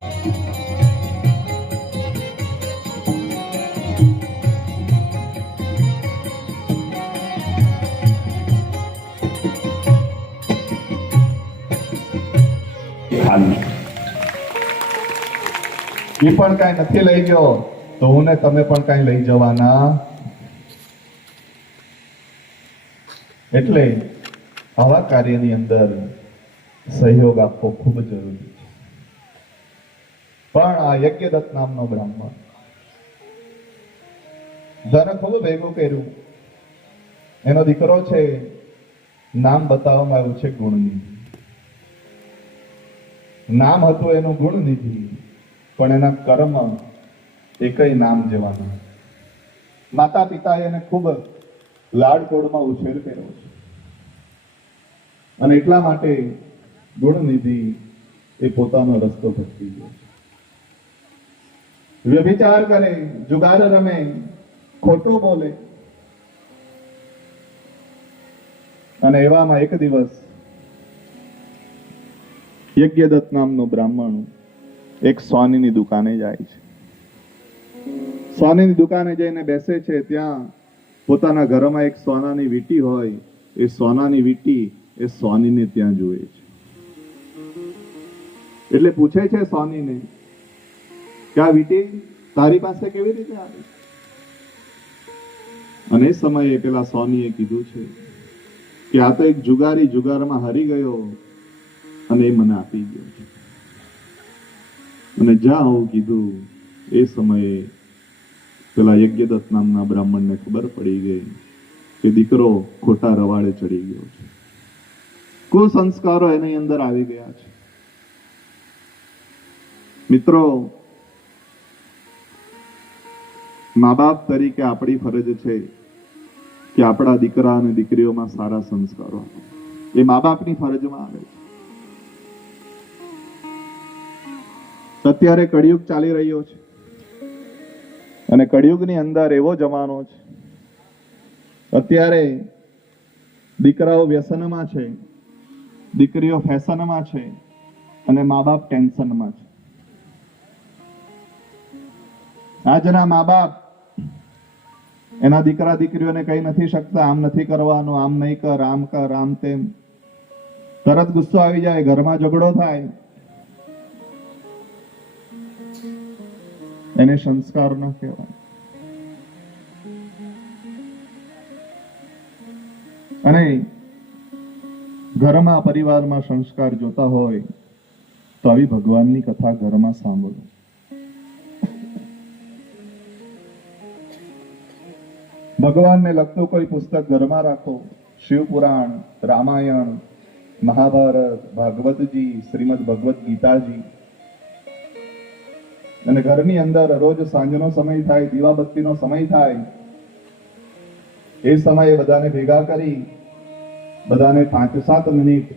એ પણ કઈ નથી લઈ ગયો તો હું ને તમે પણ કઈ લઈ જવાના. એટલે આવા કાર્યની અંદર સહયોગ આપવો ખૂબ જરૂરી છે. પણ આ યજ્ઞદત્ત નામનો બ્રાહ્મણ ધન ખૂબ ભેગું કર્યું. એનો દીકરો છે, નામ બતાવવામાં આવ્યું છે ગુણનિધિ. નામ હતું એનું ગુણનિધિ, પણ એના કર્મ એકય નામ જેવાના. માતા પિતાએ એને ખૂબ લાડકોડમાં ઉછેર કર્યો છે અને એટલા માટે ગુણનિધિ એ પોતાનો રસ્તો ભટકી ગયો છે. વ્યભિચાર કરે, જુગાર રમે, ખોટું બોલે. અને એવામાં એક દિવસ યજ્ઞદત્ત નામનો બ્રાહ્મણ એક સોનીની દુકાને જાય છે. સોનીની દુકાને જઈને બેસે છે. ત્યાં પોતાના ઘરમાં એક સોનાની વીંટી હોય. એ સોનાની વીંટી એ સોનીને ત્યાં જુએ છે. એટલે પૂછે છે સોનીને કે આ વીંટી તારી પાસે કેવી રીતે આવી? અને એ સમયે પેલા સોનીએ કીધું છે કે આ તો એક જુગારી જુગારમાં હારી ગયો અને એ મને આપી ગયો છે. અને જ્યાં આવું કીધું એ સમયે પેલા યજ્ઞદત્ત નામના બ્રાહ્મણને ખબર પડી ગઈ કે દીકરો ખોટા રવાડે ચડી ગયો છે. કુસંસ્કારો એની અંદર આવી ગયા છે. મિત્રો, મા બાપ તરીકે આપણી ફરજ છે કે આપણા દીકરા અને દીકરીઓમાં સારા સંસ્કારો આપે. એ મા બાપની ફરજમાં આવે છે. અત્યારે કળિયુગ ચાલી રહ્યો છે અને કળિયુગની અંદર એવો જમાનો છે. અત્યારે દીકરાઓ વ્યસનમાં છે, દીકરીઓ ફેશનમાં છે અને મા બાપ ટેન્શનમાં છે. આજના મા બાપ એના દીકરા દીકરીઓને કહી નથી શકતા, આમ નથી કરવાનું, આમ નહીં કર, આમ કર, આમ તેમ. તરત ગુસ્સો આવી જાય, ઘરમાં ઝઘડો થાય. એને સંસ્કાર ન કહેવાય. અને ઘરમાં પરિવારમાં સંસ્કાર જોતા હોય તો આવી ભગવાનની કથા ઘરમાં સાંભળો. ભગવાનને લગતું કોઈ પુસ્તક ઘરમાં રાખો. શિવપુરાણ, રામાયણ, મહાભારત, ભાગવતજી, શ્રીમદ ભગવદ ગીતાજી. અને ઘરની અંદર રોજ સાંજનો સમય થાય, દીવાબત્તીનો સમય થાય, એ સમયે બધાને ભેગા કરી બધાને 5-7 મિનિટ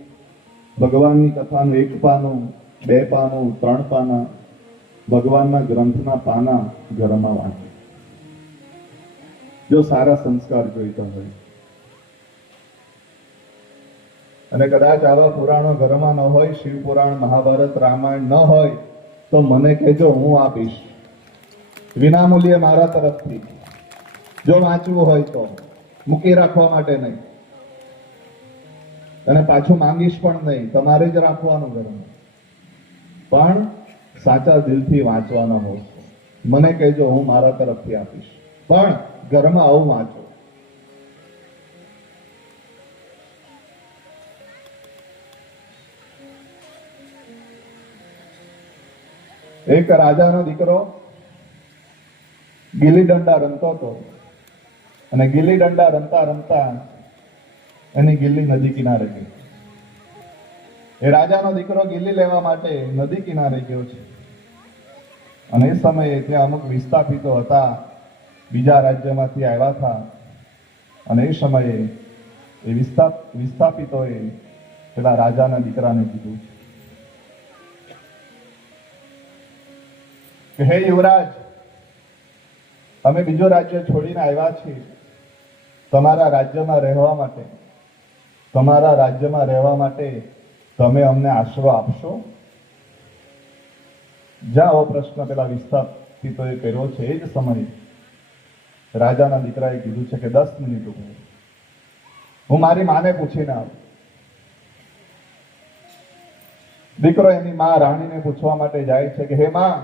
ભગવાનની કથાનું 1 પાનું, 2 પાનું, 3 પાના ભગવાનના ગ્રંથના પાના ઘરમાં વાંચે. જો સારા સંસ્કાર જોઈતા હોય. અને કદાચ આવા પુરાણો ઘરમાં ન હોય, શિવ પુરાણ, મહાભારત, રામાયણ ન હોય તો મને કહેજો, હું આપીશ વિનામૂલ્યે મારા તરફથી. જો વાંચવું હોય તો, મૂકી રાખવા માટે નહીં અને પાછું માંગીશ પણ નહીં. તમારે જ રાખવાનું ઘરમાં, પણ સાચા દિલથી વાંચવાના હોય. મને કહેજો, હું મારા તરફથી આપીશ, પણ ઘરમાં આવું વાંચો. એક રાજાનો દીકરો ગિલ્લી દંડા રમતો હતો અને ગિલ્લી દંડા રમતા રમતા એની ગિલ્લી નદી કિનારે ગઈ. એ રાજાનો દીકરો ગિલ્લી લેવા માટે નદી કિનારે ગયો છે અને એ સમયે ત્યાં અમુક વિસ્થાપિતો હતા, બીજા રાજ્યમાંથી આવ્યા હતા. અને એ સમયે એ વિસ્થાપિતોએ પેલા રાજાના દીકરાને કીધું કે હે યુવરાજ, અમે બીજો રાજ્ય છોડીને આવ્યા છીએ તમારા રાજ્યમાં રહેવા માટે. તમારા રાજ્યમાં રહેવા માટે તમે અમને આશરો આપશો? જાઓ પ્રશ્ન પેલા વિસ્થાપિતોએ કર્યો છે એ જ સમયે રાજાના દીકરાએ કીધું છે કે 10 મિનિટ ઉભો હું મારી માને પૂછીને આવું. દીકરો એની માં રાણીને પૂછવા માટે જાય છે કે હે માં,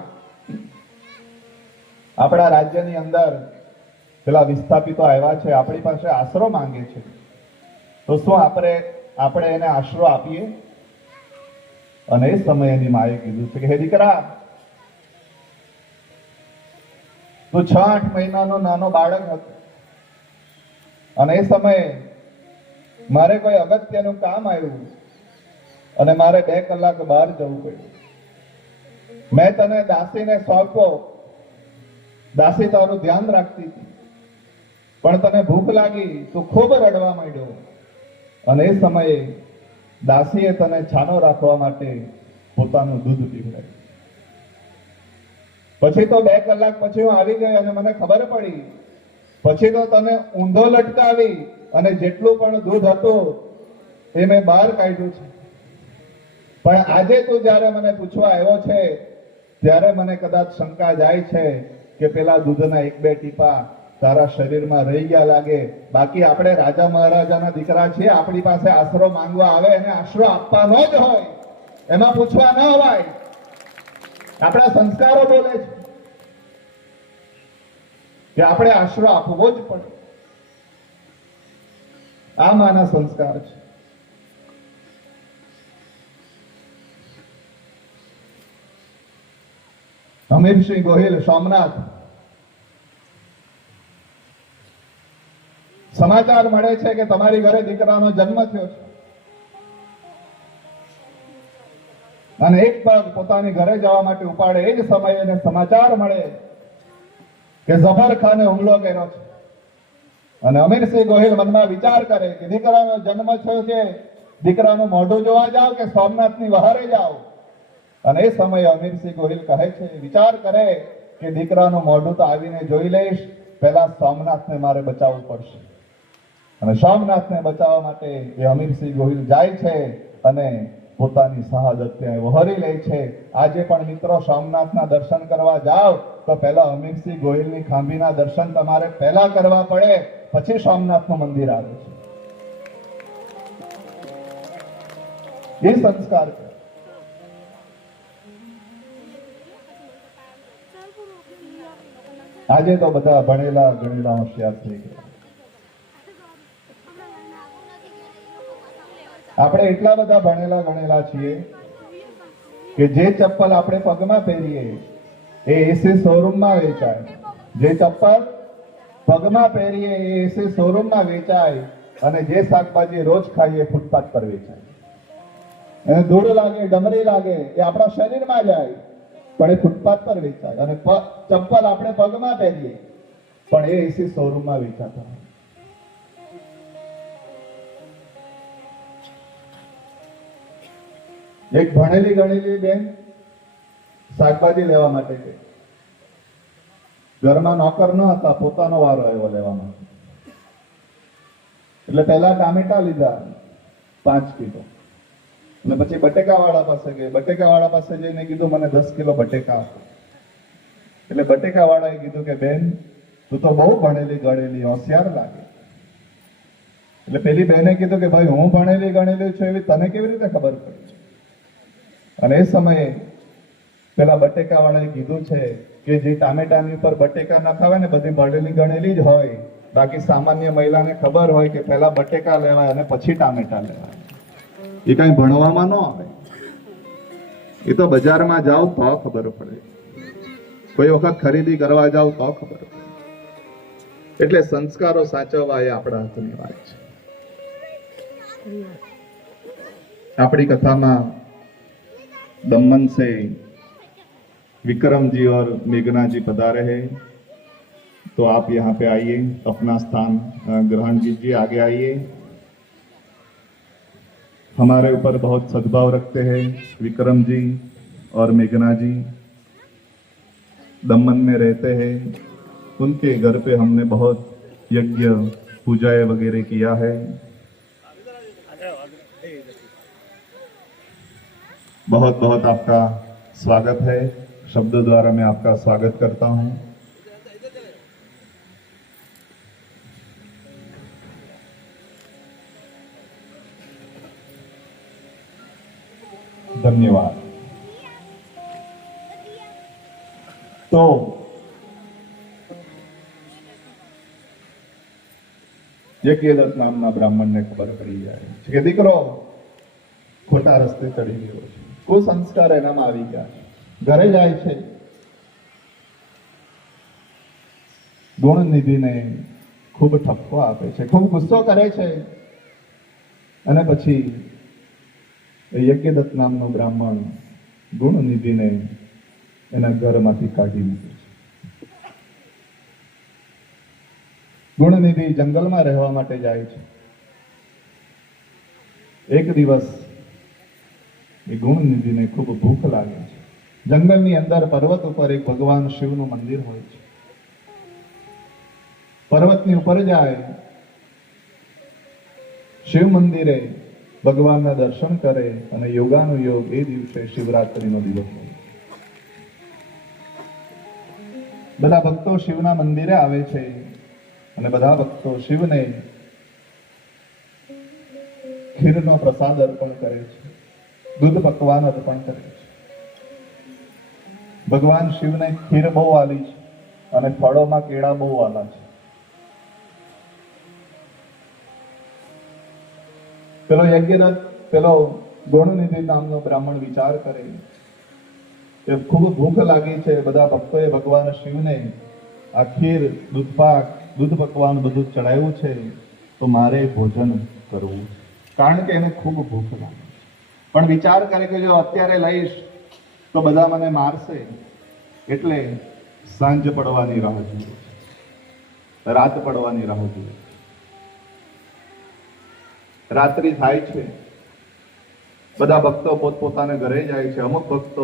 આપણા રાજ્યની અંદર પેલા વિસ્થાપિતો આવ્યા છે, આપણી પાસે આશરો માંગે છે, તો શું આપણે એને આશરો આપીએ? અને એ સમયે એની માએ કીધું છે કે હે દીકરા, તું 6-8 મહિનાનો નાનો બાળક હતો અને એ સમયે મારે કોઈ અગત્યનું કામ આવ્યું અને મારે 2 કલાક બહાર જવું પડ્યું. મેં તને દાસીને સોંપ્યો, દાસી તારું ધ્યાન રાખતી હતી, પણ તને ભૂખ લાગી, તું ખૂબ રડવા માંડ્યો અને એ સમયે દાસીએ તને છાનો રાખવા માટે પોતાનું દૂધ પીવડાવ્યું. પછી તો 2 કલાક પછી હું આવી ગઈ અને મને ખબર પડી, પછી તો તને ઊંધો લટકાવી અને જેટલું પણ દૂધ હતું એ મેં બહાર કાઢ્યું છે. પણ આજે તું જ્યારે મને પૂછવા આવ્યો છે ત્યારે મને કદાચ શંકા જાય છે કે પેલા દૂધના 1-2 ટીપા તારા શરીરમાં રહી ગયા લાગે. બાકી આપણે રાજા મહારાજાના દીકરા છીએ, આપણી પાસે આશરો માંગવા આવે એને આશરો આપવાનો જ હોય, એમાં પૂછવા ન હોય. આપણા સંસ્કારો બોલે છે કે આપણે આશરો આપવો જ પડે. આ માના સંસ્કાર છે. હમીરસિંહ ગોહિલ, સોમનાથ, સમાચાર મળે છે કે તમારી ઘરે દીકરાનો જન્મ થયો છે અને એક પગ પોતાની ઘરે જવા માટે ઉપાડે એ જ સમયે એને સમાચાર મળે કે ઝફર ખાને હુમલો કર્યો છે. અને હમીરસિંહ ગોહિલ મનમાં વિચાર કરે કે દીકરાનો જન્મ થયો છે, દીકરાનું મોઢું જોવા જાવ કે સોમનાથની વહારે જાવ? અને એ સમયે હમીરસિંહ ગોહિલ કહે છે, વિચાર કરે કે દીકરાનું મોઢું તો આવીને જોઈ લઈશ, પહેલા સોમનાથને મારે બચાવવું પડશે. અને સોમનાથને બચાવવા માટે એ હમીરસિંહ ગોહિલ જાય છે અને પોતાની શહાદત ત્યાં વહોરી લે છે. આજે પણ મિત્રો સોમનાથના દર્શન કરવા જાઓ તો પહેલા હમીરસિંહ ગોહિલની ખાંભીના દર્શન તમારે પહેલા કરવા પડે, પછી સોમનાથનું મંદિર આવે છે. એ સંસ્કાર છે. આજે તો બધા ભણેલા ગણેલા હોશિયાર થઈ ગયા. આપણે એટલા બધા ભણેલા ગણેલા છીએ કે જે ચપ્પલ આપણે પગમાં પહેરીએ એ એસી શોરૂમમાં વેચાય, જે ચપ્પલ પગમાં પહેરીએ એ એસી શોરૂમમાં વેચાય અને જે શાકભાજી રોજ ખાઈએ ફૂટપાથ પર વેચાય. એને ધૂળ લાગે, ડમરી લાગે એ આપણા શરીરમાં જાય પણ એ ફૂટપાથ પર વેચાય. અને ચપ્પલ આપણે પગમાં પહેરીએ પણ એ એસી શોરૂમમાં વેચાતા. એક ભણેલી ગણેલી બેન શાકભાજી લેવા માટે ગઈ. ઘરમાં નોકર ન હતા, પોતાનો વારો આવ્યો લેવા માટે. એટલે પહેલા ટામેટા લીધા 5 કિલો અને પછી બટેકાવાળા પાસે ગઈ. બટેકાવાળા પાસે જઈને કીધું મને 10 કિલો બટેકા આપો. એટલે બટેકાવાળાએ કીધું કે બેન તું તો બહુ ભણેલી ગણેલી હોશિયાર લાગે. એટલે પેલી બહેને કીધું કે ભાઈ હું ભણેલી ગણેલી છું એવી તને કેવી રીતે ખબર પડી? અને એ સમયે પેલા બટેકાવાળાએ કીધું છે કે જે ટામેટાની ઉપર બટેકા નખાવે ને બધી ભણેલી ગણેલી જ હોય, બાકી સામાન્ય મહિલાને ખબર હોય કે પહેલા બટેકા લેવાય અને પછી ટામેટા લેવાય. એ કઈ ભણવામાં ન આવે, એ તો બજારમાં જાઓ તો ખબર પડે, કોઈ વખત ખરીદી કરવા જાઓ તો ખબર પડે. એટલે સંસ્કારો સાચવવા એ આપણા હાથની વાત છે. આપણી કથામાં दमन से विक्रम जी और मेघना जी पधारे हैं, तो आप यहाँ पे आइए, अपना स्थान ग्रहण कीजिए, आगे आइए. हमारे ऊपर बहुत सद्भाव रखते हैं विक्रम जी और मेघना जी. दमन में रहते हैं, उनके घर पे हमने बहुत यज्ञ पूजाएं वगैरह किया है. बहुत बहुत आपका स्वागत है. शब्द द्वारा मैं आपका स्वागत करता हूं। धन्यवाद। तो यज्ञदत्त नामना ब्राह्मणने खबर पड़ी जाए કે દીકરો ખોટા રસ્તે ચડી ગયો છે, કુસંસ્કાર એનામાં આવી ગયા છે, ઘરે જાય છે, ગુણનિધિને ખૂબ ઠપકો આપે છે, ખૂબ ગુસ્સો કરે છે, અને પછી यज्ञदत्त नामનો બ્રાહ્મણ ગુણનિધિને એના ઘરમાંથી કાઢી મૂકે છે। ગુણનિધિ જંગલમાં રહેવા માટે જાય છે। એક દિવસ એ ગુણનિધિને ખૂબ ભૂખ લાગે છે। જંગલની અંદર પર્વત ઉપર એક ભગવાન શિવનું મંદિર હોય છે। પર્વતની ઉપર જાય, શિવ મંદિરે ભગવાનના દર્શન કરે અને યોગાનુયોગ એ દિવસે શિવરાત્રીનો દિવસ હોય। બધા ભક્તો શિવના મંદિરે આવે છે અને બધા ભક્તો શિવને ખીરનો પ્રસાદ અર્પણ કરે છે, દૂધ પકવાન અર્પણ કરે છે। ભગવાન શિવને ખીર બહુ વાલી છે અને ફળોમાં કેળા બહુ વાલા છે। પેલો યજ્ઞદત્ત, પેલો ગુણનિધિ નામનો બ્રાહ્મણ વિચાર કરે કે ખૂબ ભૂખ લાગી છે, બધા ભક્તોએ ભગવાન શિવને આ ખીર, દૂધપાક, દૂધ પકવાન બધું ચડાવ્યું છે, તો મારે ભોજન કરવું, કારણ કે એને ખૂબ ભૂખ લાગે છે। પણ વિચાર કરે કે જો અત્યારે લઈશ તો બધા મને મારશે, એટલે સાંજ પડવાની રાહ જુએ, રાત પડવાની રાહ જુએ। રાત્રિ થાય છે, બધા ભક્તો પોતપોતાના ઘરે જાય છે। અમુક ભક્તો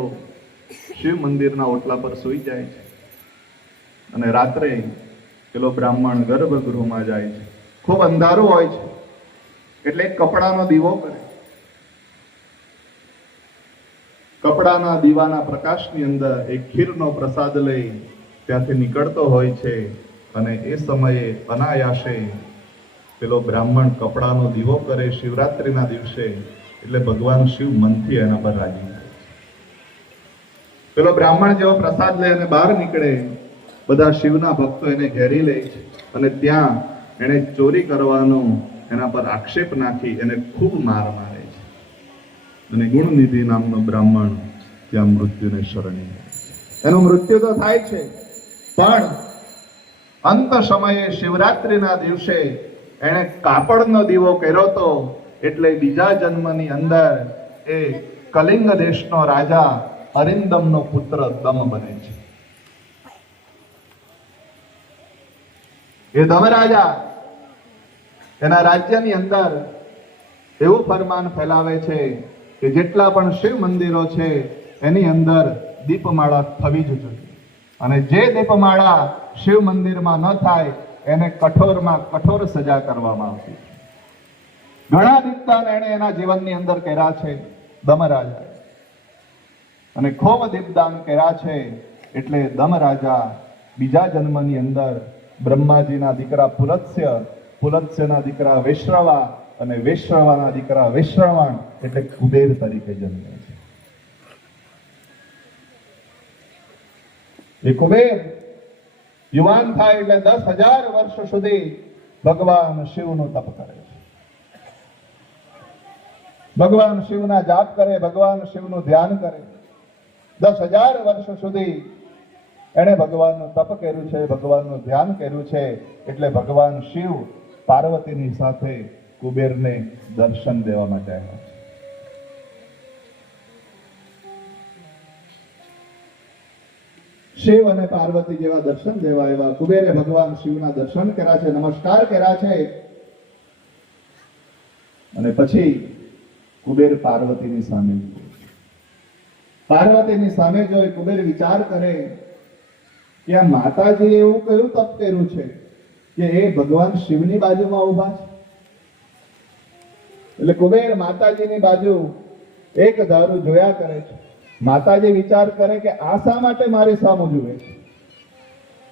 શિવ મંદિરના ઓટલા પર સૂઈ જાય છે અને રાત્રે પેલો બ્રાહ્મણ ગર્ભગૃહમાં જાય છે। ખૂબ અંધારું હોય છે, એટલે એક કપડાનો દીવો કરે, કપડાના દીવાના પ્રકાશની અંદર એક ખીરનો પ્રસાદ લઈ ત્યાંથી નીકળતો હોય છે અને એ સમયે અનાયાસે પેલો બ્રાહ્મણ કપડાનો દીવો કરે શિવરાત્રીના દિવસે, એટલે ભગવાન શિવ મનથી એના પર રાજી થાય છે। પેલો બ્રાહ્મણ જેવો પ્રસાદ લઈ અને બહાર નીકળે, બધા શિવના ભક્તો એને ઘેરી લે છે અને ત્યાં એને ચોરી કરવાનો એના પર આક્ષેપ નાખી એને ખૂબ માર મારે છે અને ગુણનિધિ નામનો બ્રાહ્મણ ત્યાં મૃત્યુને શરણે જાય છે। એનું મૃત્યુ તો થાય છે, પણ અંત સમયે શિવરાત્રીના દિવસે એણે કાપડનો દીવો કર્યો હતો, એટલે બીજા જન્મની અંદર એ કલિંગ દેશનો રાજા અરિંદમનો પુત્ર દમ બને છે। એ દમ રાજા એના રાજ્યની અંદર એવું ફરમાન ફેલાવે છે કે જેટલા પણ શિવ મંદિરો છે એની અંદર દીપમાળા થવી જ જોઈએ, અને જે દીપમાળા શિવ મંદિરમાં ન થાય એને કઠોરમાં કઠોર સજા કરવામાં આવતી। ઘણા દીપદાન એણે એના જીવનની અંદર કર્યા છે દમરાજા, અને ખૂબ દીપદાન કર્યા છે, એટલે દમરાજા બીજા જન્મની અંદર બ્રહ્માજીના દીકરા પુલત્સ્ય, પુલત્સ્યના દીકરા વૈશ્રવા, અને વૈશ્રવાના દીકરા વૈશ્રવાણ એટલે કુબેર તરીકે જન્મે છે। એ કુબેર યુવાન થાય એટલે 10,000 વર્ષ સુધી ભગવાન શિવનું તપ કરે છે, ભગવાન શિવના જાપ કરે, ભગવાન શિવનું ધ્યાન કરે। 10,000 વર્ષ સુધી એણે ભગવાનનું તપ કર્યું છે, ભગવાનનું ધ્યાન કર્યું છે, એટલે ભગવાન શિવ પાર્વતીની સાથે કુબેરને દર્શન દેવા માટે આવ્યા છે। શિવ અને પાર્વતી જેવા દર્શન દેવા એવા કુબેરે ભગવાન શિવના દર્શન કર્યા છે, નમસ્કાર કર્યા છે, અને પછી કુબેર પાર્વતીની સામે જુએ। પાર્વતીની સામે જોઈ કુબેર વિચાર કરે કે આ માતાજીએ એવું કયું તપ કર્યું છે કે એ ભગવાન શિવની બાજુમાં ઊભા છે। એટલે કુબેર માતાજીની બાજુ એક ધારું જોયા કરે છે। માતાજી વિચાર કરે કે આ શા માટે મારી સામું જુએ છે.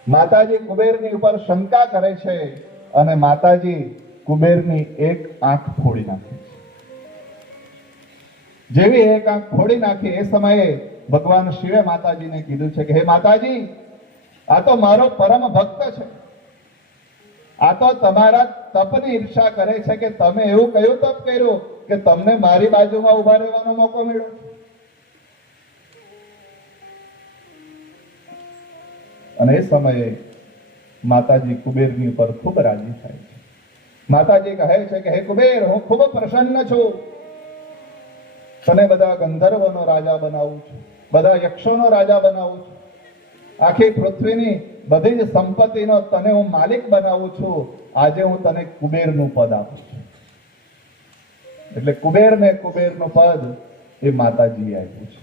માતાજી કુબેરની ઉપર શંકા કરે છે અને માતાજી કુબેરની એક આંખ ફોડી નાખે છે. જેવી એક આંખ ફોડી નાખી એ સમયે ભગવાન શિવે માતાજીને કીધું છે કે હે માતાજી, આ તો મારો પરમ ભક્ત છે. આ તો તમારા તપની ઈર્ષા કરે છે કે તમે એવું કયું તપ કર્યું કે તમને મારી બાજુમાં ઉભા રહેવાનો મોકો મળ્યો. અને એ સમયે માતાજી કુબેરની ઉપર ખૂબ રાજી થાય છે. માતાજી કહે છે કે હે કુબેર, હું ખૂબ પ્રસન્ન છું. તને બધા ગંધર્વોનો રાજા બનાવું છું, બધા યક્ષોનો રાજા બનાવું છું, આખી પૃથ્વીની બધી જ સંપત્તિનો તને હું માલિક બનાવું છું. આજે હું તને કુબેરનું પદ આપું છું. એટલે કુબેરને કુબેરનું પદ એ માતાજીએ આપ્યું છે.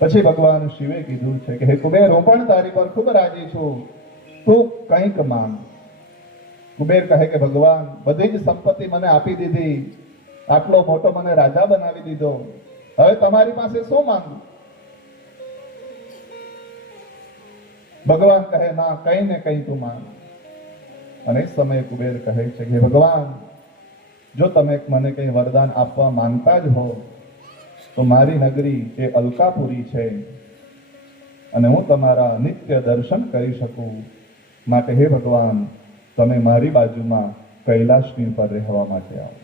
પછી ભગવાન શિવે કીધું છે કે હે કુબેર, હું પણ તારી પર ખૂબ રાજી છું, તું કંઈક માંગ. કુબેર કહે કે ભગવાન, બધી જ સંપત્તિ મને આપી દીધી, આટલો મોટો મને રાજા બનાવી દીધો, હવે તમારી પાસે શું માંગુ? ભગવાન કહે ના, કઈ ને કઈ તું માંગ. અને એ સમયે કુબેર કહે છે કે ભગવાન, જો તમે મને કઈ વરદાન આપવા માંગતા જ હો તો મારી નગરી એ અલકાપુરી છે અને હું તમારા નિત્ય દર્શન કરી શકું, માટે હે ભગવાન, તમે મારી બાજુમાં કૈલાસની પર રહેવા માટે આવો.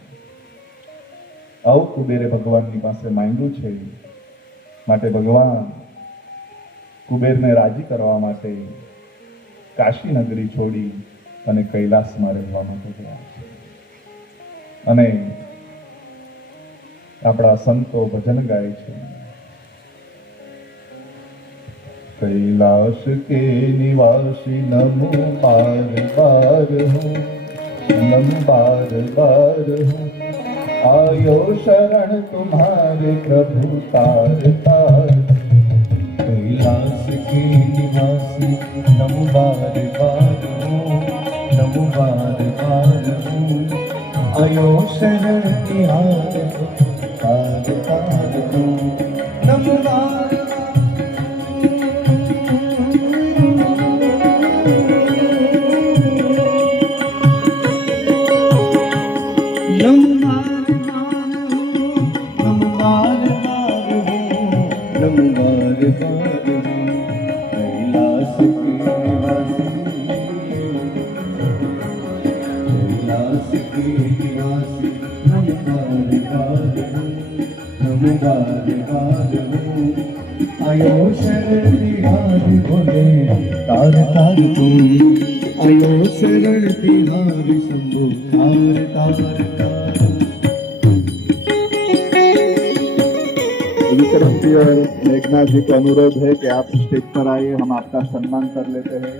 આવું કુબેરે ભગવાનની પાસે માંગ્યું છે. માટે ભગવાન કુબેરને રાજી કરવા માટે કાશી નગરી છોડી અને કૈલાસમાં રહેવા માટે ગયા છે. અને આપણા સંતો ભજન ગાય છે, कैलाश के निवासी नमो बार बार हूँ, नम बार बार हूँ, आयो शरण तुम्हारे प्रभु तार तार. कैलाश के निवासी नमो बार बार हूँ, नमो बार बार हूँ, आयो शरण तुम्हारे तार तार हूँ, नमो बार आयो शरण बिहारी भोले तार तार तुम, आयो शरण बिहारी शंभु तार तार तार. विक्रम जी और मेघनाथ जी को अनुरोध है कि आप स्टेज पर आइए, हम आपका सम्मान कर लेते हैं.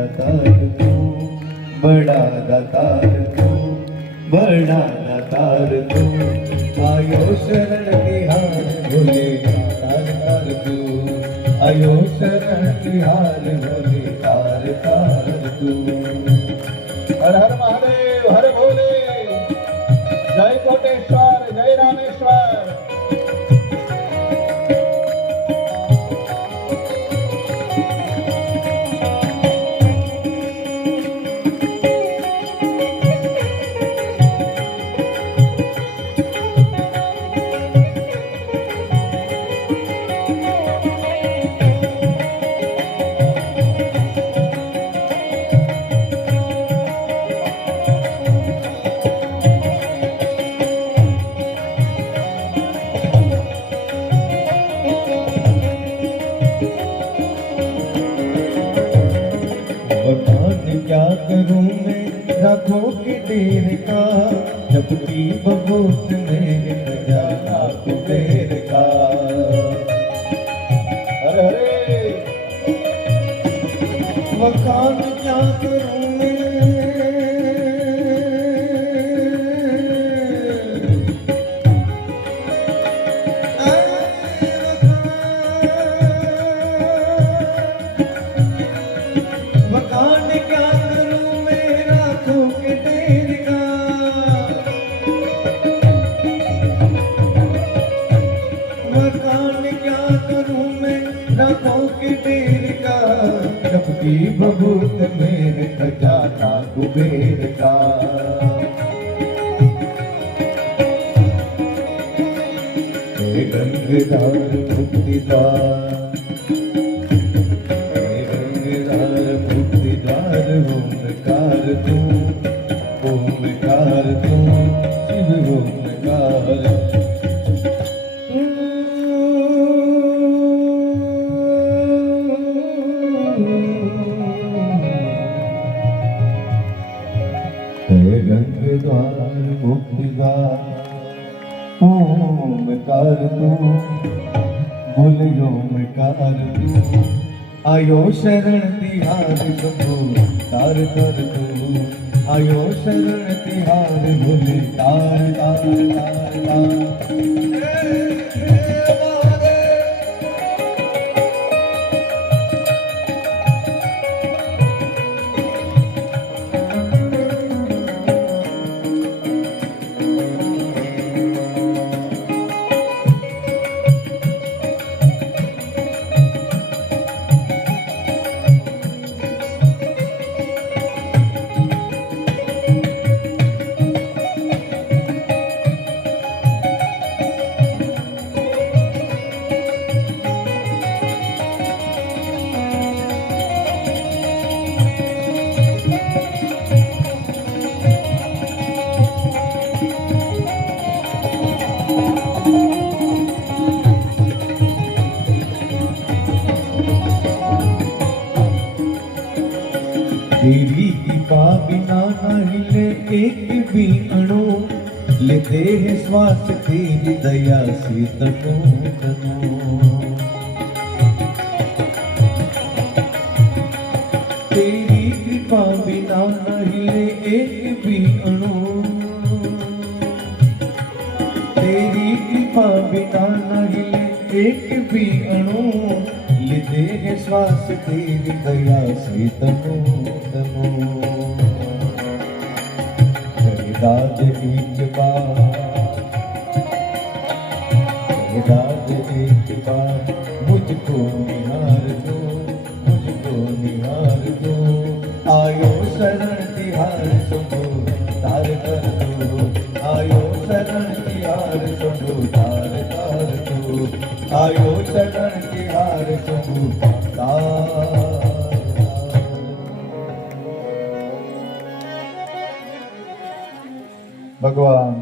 दातार तू, बड़ा दातार तू, बड़ा दातार तू। आयो शरण तिहार भोले तार तार तू, आयो शरण तिहार भोले तार तार तू। हर हर महादेव, हर भोले, जय कोटेश्वर, जय रामेश्वर। क्या करूं मैं राखों के देर का, जबकि बबूत मेरे खजाना कुबेर का। हरे हरे वखान क्या करूं मैं, वखान क्या करूं मैं राखों के देर का। वखान क्या करूं मैं राखों के देर का, जबकि बबूत मेरे खजाना कुबेर का। हे गंगेदार मुक्तिदार, ओमकार तू, ओमकार तू, शिव ओमकार। हे गंगेद्वार मुक्तिद्वार, ओमकार तू, बोल ओमकार तू। आयो शरण तिहार शंभो तार तार तू, आयो शरण तिहार भोले तार तार तार तार। तेरी कृपा बिना न हिले एक भी अणु, लेते हैं श्वास तेरी दया से तनो तनो। तेरी कृपा बिना न हिले एक भी अणु, तेरी कृपा बिना न हिले एक भी अणु, लेते हैं श्वास तेरी दया से तनो तनो। दाद एक बार, दाद एक बार मुझको निहार दो, मुझको निहार दो। आयो शरण तिहार शंभो तार कर दो, आयो शरण तिहार शंभो तार तार दो, आयो शरण तिहार शंभो तार। ભગવાન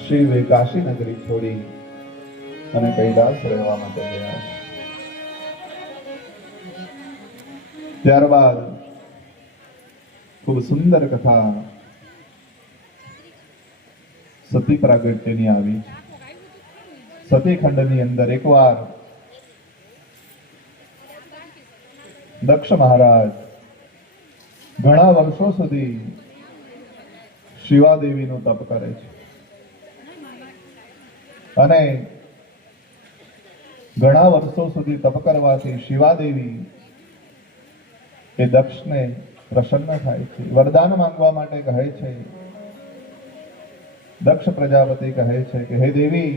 શિવે કાશી નગરી છોડી અને કૈલાસ રહેવા માટે ગયા. ત્યારબાદ ખૂબ સુંદર કથા સતી પ્રાગટ્યની આવી. સતી ખંડની અંદર એકવાર દક્ષ મહારાજ ઘણા વર્ષો સુધી શિવાદેવીનું તપ કરે છે અને ઘણા વર્ષો સુધી તપ કરવાથી શિવાદેવી એ દક્ષને પ્રસન્ન થાય છે, વરદાન માંગવા માટે કહે છે. દક્ષ પ્રજાપતિ કહે છે કે હે દેવી,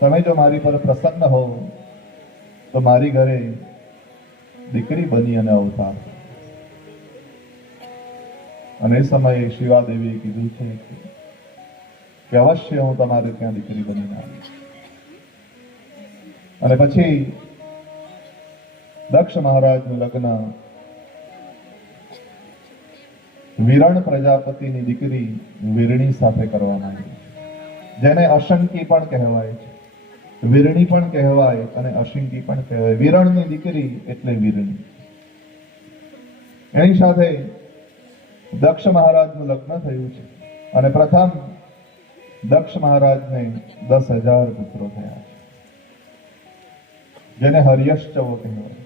તમે જો મારી પર પ્રસન્ન હો તો મારી ઘરે દીકરી બની અને અવતાર. અને એ સમયે શિવાદેવીએ કીધું છે કે અવશ્ય હું તમારે ત્યાં દીકરી બનીને આવીશ. અને પછી દક્ષ મહારાજનું લગ્ન વિરણ પ્રજાપતિની દીકરી વીરણી સાથે કરવામાં આવી, જેને અશંકી પણ કહેવાય છે, વીરણી પણ કહેવાય અને અશંકી પણ કહેવાય. વિરણની દીકરી એટલે વીરણી. એની સાથે દક્ષ મહારાજનું લગ્ન થયું છે અને પ્રથમ દક્ષ મહારાજને 10,000 પુત્રો થયા છે, જેને હર્યશ્ચવો કહેવાય.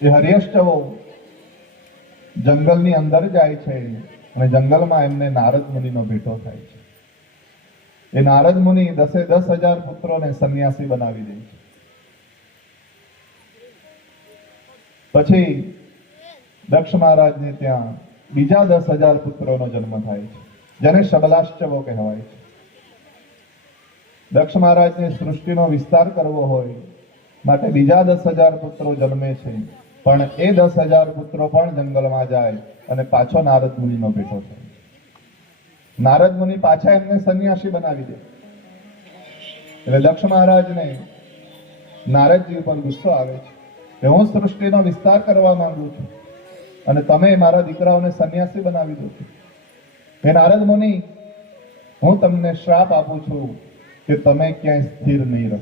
એ હર્યશ્ચવો જંગલની અંદર જાય છે અને જંગલમાં એમને નારદ મુનિનો ભેટો થાય છે. એ નારદ મુનિ 10,000 પુત્રોને સંન્યાસી બનાવી દે છે. પછી દક્ષ મહારાજને ત્યાં બીજા 10,000 પુત્રોનો જન્મ થાય છે, જેને શબલાશ્ચવો કહેવાય છે. દક્ષ મહારાજને સૃષ્ટિનો વિસ્તાર કરવો હોય માટે બીજા 10,000 પુત્રો જન્મે છે, પણ એ 10,000 પુત્રો પણ જંગલમાં જાય અને પાછો નારદ મુનિનો ભેટો થાય. નારદ મુનિ પાછા એમને સંન્યાસી બનાવી દે. એટલે દક્ષ મહારાજને નારદજી ઉપર ગુસ્સો આવે છે કે હું સૃષ્ટિનો વિસ્તાર કરવા માંગુ છું અને તમે મારા દીકરાઓને સંન્યાસી બનાવી દો છો. હે નારદ મુનિ, હું તમને શ્રાપ આપું છું કે તમે ક્યાંય સ્થિર નહીં રહો.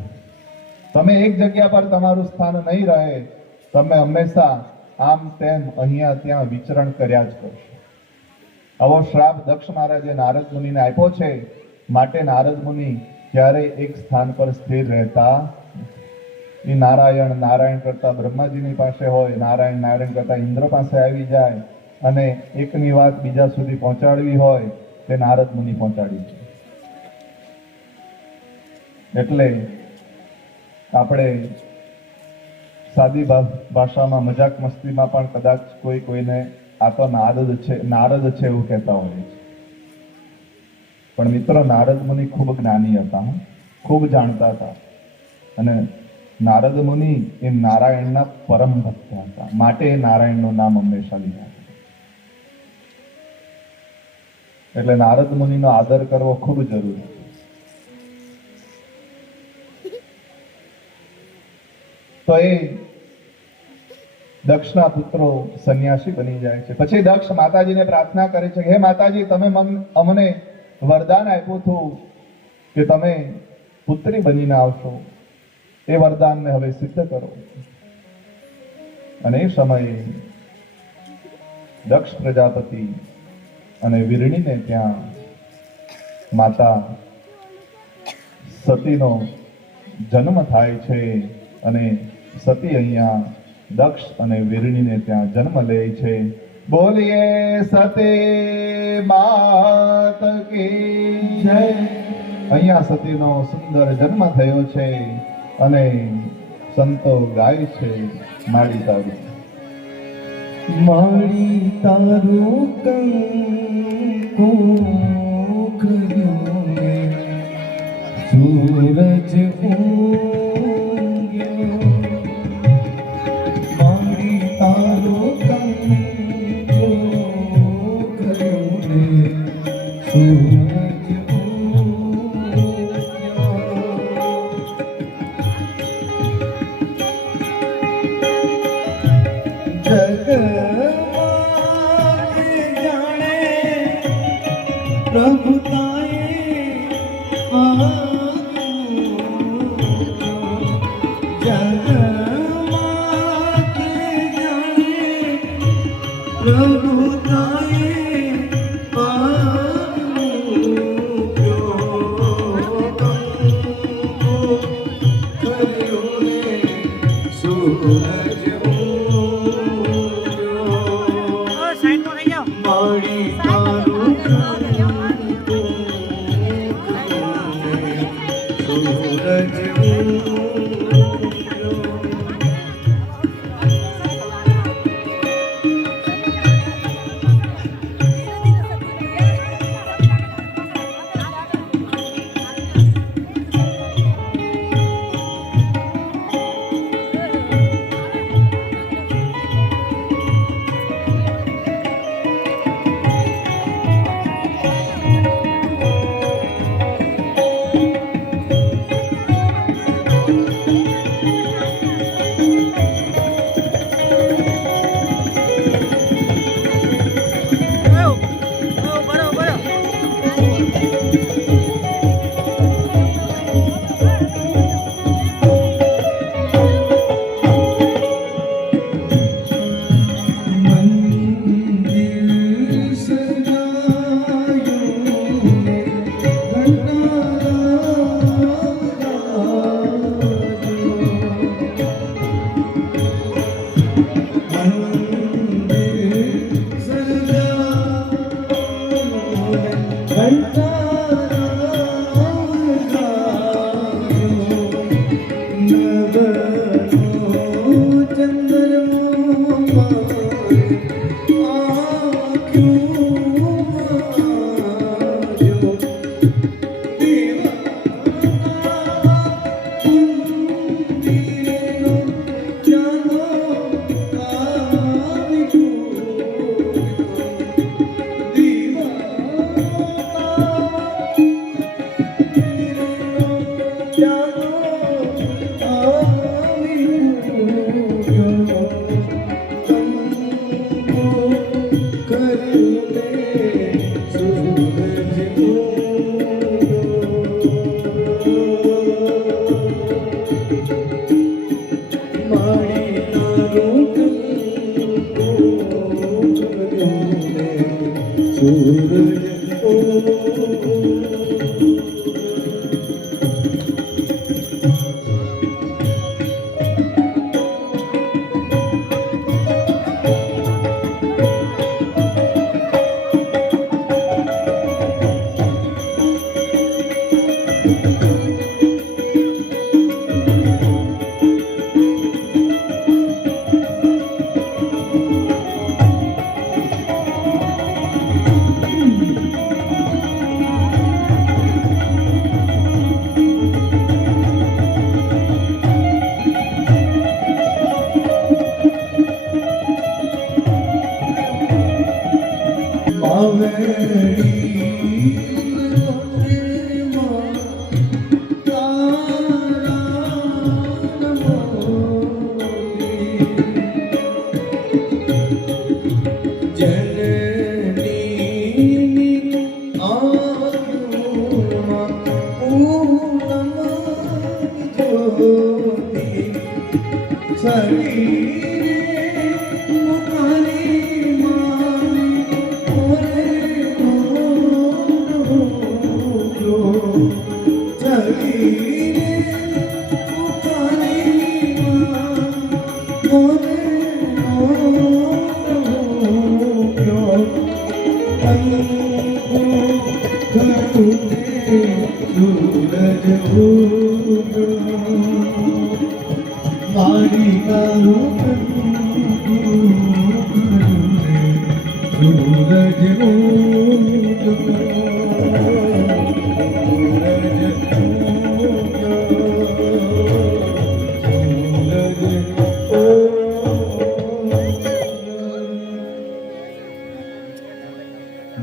તમે એક જગ્યા પર તમારું સ્થાન નહીં રહે. તમે હંમેશા આમ તેમ અહીંયા ત્યાં વિચરણ કર્યા જ કરશો. આવો શ્રાપ દક્ષ મહારાજે નારદ મુનિને આપ્યો છે. માટે નારદ મુનિ ક્યારેય એક સ્થાન પર સ્થિર રહેતા. એ નારાયણ નારાયણ કરતા બ્રહ્માજીની પાસે હોય, નારાયણ નારાયણ કરતા ઇન્દ્ર પાસે આવી જાય અને એકની વાત બીજા સુધી પહોંચાડવી હોય તે નારદ મુનિ પહોંચાડી છે. એટલે આપણે સાદી ભાષામાં મજાક મસ્તીમાં પણ કદાચ કોઈને આ તો નારદ છે એવું કહેતા હોય છે. પણ મિત્રો, નારદ મુનિ ખૂબ જ્ઞાની હતા, ખૂબ જાણતા હતા. અને નારદ મુનિ એ નારાયણના પરમ ભક્ત હતા, માટે એ નારાયણનું નામ હંમેશા લીધા. એટલે નારદ મુનિનો આદર કરવો ખૂબ જરૂરી છે. તો એ દક્ષના પુત્રો સંન્યાસી બની જાય છે. પછી દક્ષ માતાજીને પ્રાર્થના કરે છે, હે માતાજી, તમે અમને વરદાન આપ્યું હતું કે તમે પુત્રી બનીને આવશો. એ વરદાનને હવે સિદ્ધ કરો. અને એ સમયે દક્ષ પ્રજાપતિ અને વીરણીને ત્યાં માતા સતીનો જન્મ થાય છે અને સતી અહીંયા દક્ષ અને વીરણીને ત્યાં જન્મ લે છે. બોલીએ સતી માત કી જય. અહીંયા સતીનો સુંદર જન્મ થયો છે અને સંતો ગાય છે, માડી તારું મારી તારું કંકુ કર્યું ને સૂરજ ઊગ્યો. મારી તારું કંકુ કર્યું ને સૂરજ પ્રભુતાએ જગમાત જાણે પ્રભુતાએ કર્યો ને સૂરજ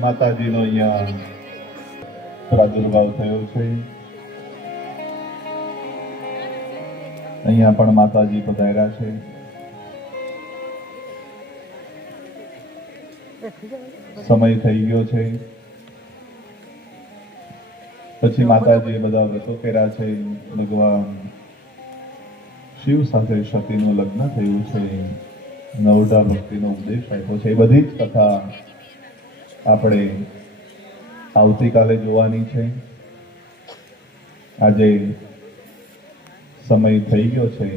માતાજીનો અહીંયા પ્રાદુર્ભાવ થયો છે. અહીંયા પણ માતાજી પધાર્યા છે. સમય થઈ ગયો છે. પછી માતાજીએ બધા વ્રતો કર્યા છે. ભગવાન શિવ સાથે સતીનું લગ્ન થયું છે. નવડા ભક્તિનો ઉપદેશ આપ્યો છે. એ બધી જ કથા આપણે આવતીકાલે જોવાની છે. આજે સમય થઈ ગયો છે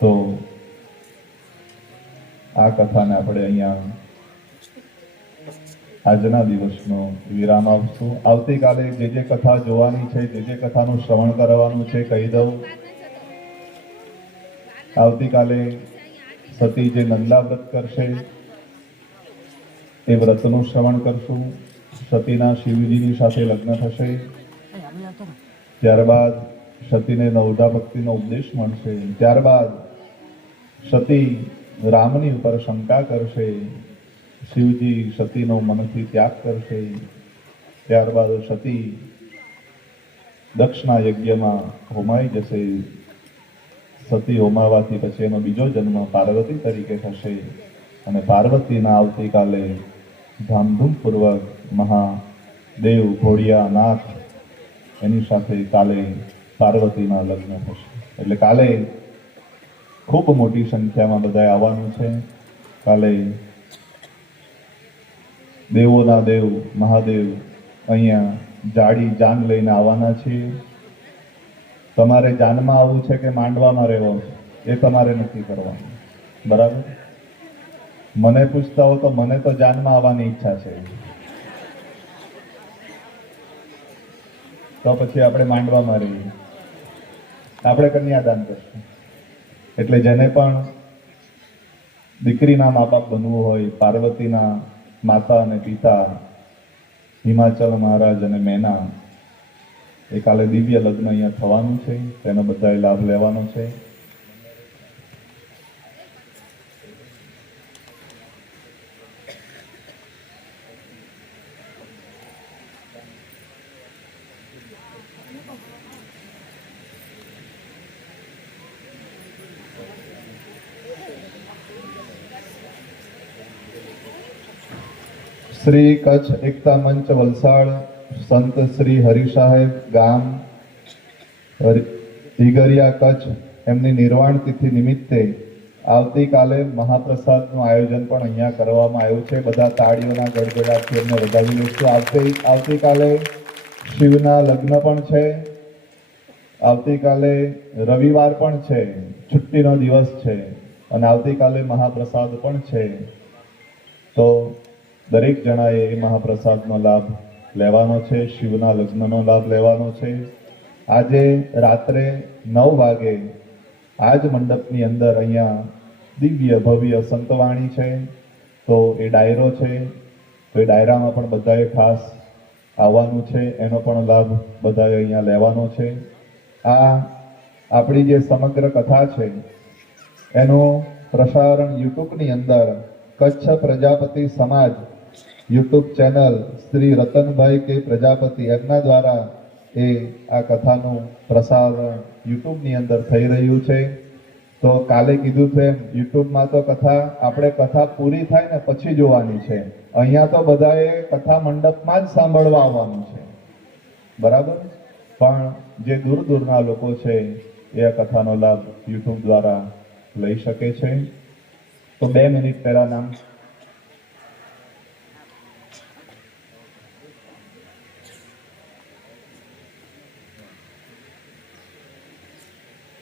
તો આ કથાને આપણે અહીંયા આજના દિવસનો વિરામ આપશું. આવતીકાલે જે જે કથા જોવાની છે, જે જે કથાનું શ્રવણ કરવાનું છે કહી દઉં. આવતીકાલે સતી જે નંદા વ્રત કરશે એ વ્રતનું શ્રવણ કરશું. સતીના શિવજીની સાથે લગ્ન થશે. ત્યારબાદ સતીને નવધા ભક્તિનો ઉપદેશ મળશે. ત્યારબાદ સતી રામની ઉપર શંકા કરશે. શિવજી સતીનો મનથી ત્યાગ કરશે. ત્યારબાદ સતી દક્ષના યજ્ઞમાં હોમાઈ જશે. સતી હોમાવાથી પછી એનો બીજો જન્મ પાર્વતી તરીકે થશે અને પાર્વતીના આવતીકાલે ધામધૂમપૂર્વક મહાદેવ ઘોડિયા નાથ એની સાથે કાલે પાર્વતીના લગ્ન થશે. એટલે કાલે ખૂબ મોટી સંખ્યામાં બધાએ આવવાનું છે. કાલે દેવોના દેવ મહાદેવ અહીંયા જાડી જાન લઈને આવવાના છીએ. તમારે જાનમાં આવવું છે કે માંડવામાં રહેવું છે એ તમારે નક્કી કરવાનું. બરાબર? મને પૂછતા હો તો મને તો જાનમાં આવવાની ઈચ્છા છે, તો પછી આપણે માંડવામાં રહીએ. આપણે કન્યાદાન કરશું. એટલે જેને પણ દીકરીના મા બાપ બનવું હોય, પાર્વતીના માતા અને પિતા હિમાચલ મહારાજ અને મેના, એ કાલે દિવ્ય લગ્ન અહીંયા થવાનું છે, તેનો બધાએ લાભ લેવાનો છે. શ્રી કચ્છ એકતા મંચ વલસાડ, સંત શ્રી હરિ સાહેબ ગામ ઈગરિયા કચ્છ, એમની નિર્વાણ તિથિ નિમિત્તે આવતીકાલે મહાપ્રસાદનું આયોજન પણ અહીંયા કરવામાં આવ્યું છે. બધા તાળીઓના ગડગડાટથી એમને વધાવી લઈશું. આવતીકાલે શિવના લગ્ન પણ છે, આવતીકાલે રવિવાર પણ છે, છુટ્ટીનો દિવસ છે, અને આવતીકાલે મહાપ્રસાદ પણ છે. તો દરેક જણાએ એ મહાપ્રસાદનો લાભ લેવાનો છે, શિવના લગ્નનો લાભ લેવાનો છે. આજે રાત્રે 9 વાગે આ જ મંડપની અંદર અહીંયા દિવ્ય ભવ્ય સંતવાણી છે, તો એ ડાયરો છે, તો એ ડાયરામાં પણ બધાએ ખાસ આવવાનું છે, એનો પણ લાભ બધાએ અહીંયા લેવાનો છે. આ આપણી જે સમગ્ર કથા છે એનું પ્રસારણ યુટ્યુબની અંદર કચ્છ પ્રજાપતિ સમાજ યુટ્યુબ ચેનલ શ્રી રતનભાઈ કે પ્રજાપતિ એમના દ્વારા આ કથાનું પ્રસારણ યુટ્યુબની અંદર થઈ રહ્યું છે. તો કાલે કીધું છે યુટ્યુબમાં તો આપણે કથા પૂરી થાય ને પછી જોવાની છે, અહીંયા તો બધાએ કથા મંડપમાં જ સાંભળવા આવવાનું છે, બરાબર. પણ જે દૂર દૂરના લોકો છે એ આ કથાનો લાભ યુટ્યુબ દ્વારા લઈ શકે છે. તો 2 મિનિટ પહેલા નામ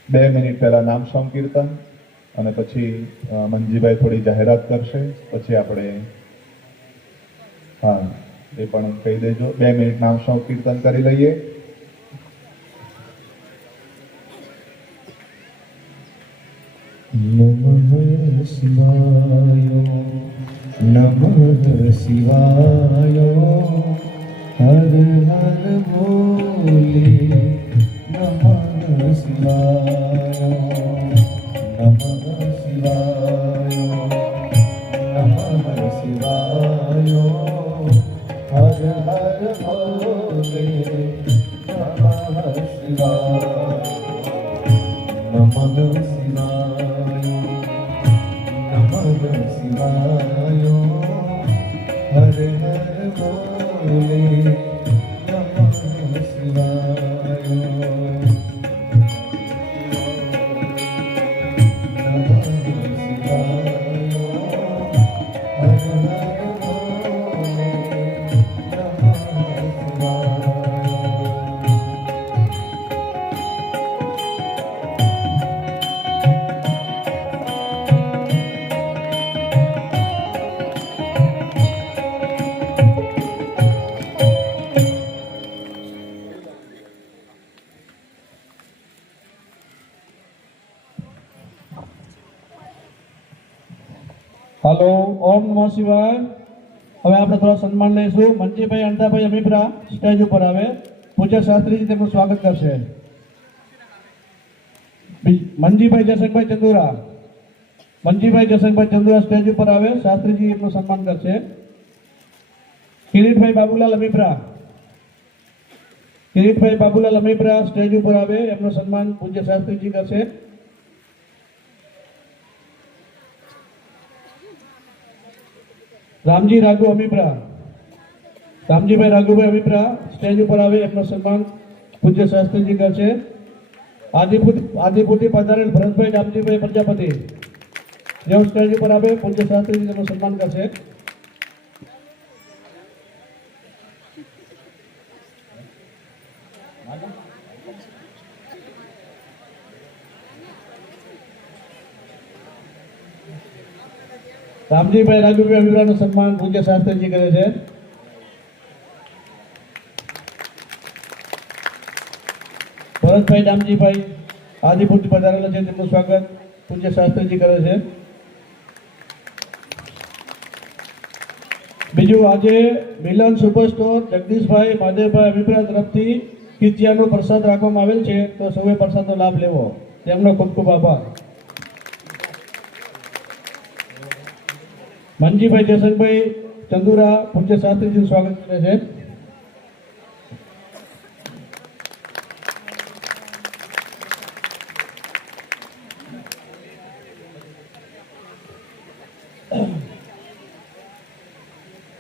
2 મિનિટ પહેલા નામ સંકીર્તન, અને પછી મંજીભાઈ થોડી જાહેરાત કરશે, પછી આપણે એ પણ કહી દેજો. 2 મિનિટ નામ સંકીર્તન કરી લઈએ. નમઃ શિવાય, નમઃ શિવાય, હર હર ભોલે, નમઃ શિવાય, નમઃ શિવાય, નમઃ શિવાય, હર હર ભોલે, નમઃ શિવાય, નમઃ શિવાય, નમઃ શિવાય, હર હર ભોલે, નમઃ શિવાય, નમઃ શિવાય, હર હર ભોલે, નમઃ हेलो, ओम नमः शिवाय। હવે આપણે થોડા સન્માન લઈશું. મંજીભાઈ અણધાભાઈ અમીપરા સ્ટેજ ઉપર આવે, પૂજ્ય શાસ્ત્રીજી તેમનું સ્વાગત કરશે. મંજીભાઈ જસંગભાઈ ચંદુરા, મંજીભાઈ જસંગભાઈ ચંદુરા સ્ટેજ ઉપર આવે, શાસ્ત્રીજી એમનું સન્માન કરશે. કિરીટભાઈ બાબુલાલ અમીપરા, કિરીટભાઈ બાબુલાલ અમીપરા સ્ટેજ ઉપર આવે, એમનું સન્માન પૂજ્ય શાસ્ત્રીજી કરશે. રામજી રાઘુ અમીપરા, રામજીભાઈ રાઘુભાઈ અમીપરા સ્ટેજ ઉપર આવે, એમનું સન્માન પૂજ્ય શાસ્ત્રીજી કરશે. આદિપુટી પધારેલ ભરતભાઈ રામજીભાઈ પ્રજાપતિ જેઓ સ્ટેજ ઉપર આવે, પૂજ્ય શાસ્ત્રીજી તેમનું સન્માન કરશે. રામજીભાઈ રાઘુભાઈ અમીપરાનું સન્માન પૂજ્ય શાસ્ત્રીજી કરે છે. ભરતભાઈ રામજીભાઈ આદિપુટી પધારેલા છે, તેમનું સ્વાગત પૂજ્ય શાસ્ત્રીજી કરે છે. બીજું આજે મિલન સુપર સ્ટોર જગદીશભાઈ માધવભાઈ અભિપ્રાય તરફથી ખીચિયાનો પ્રસાદ રાખવામાં આવેલ છે, તો સૌએ પ્રસાદનો લાભ લેવો. તેમનો ખૂબ ખૂબ આભાર. મંજીભાઈ જયસંગભાઈ ચંદુરા પૂજ્ય શાસ્ત્રીજીનું સ્વાગત કરે છે.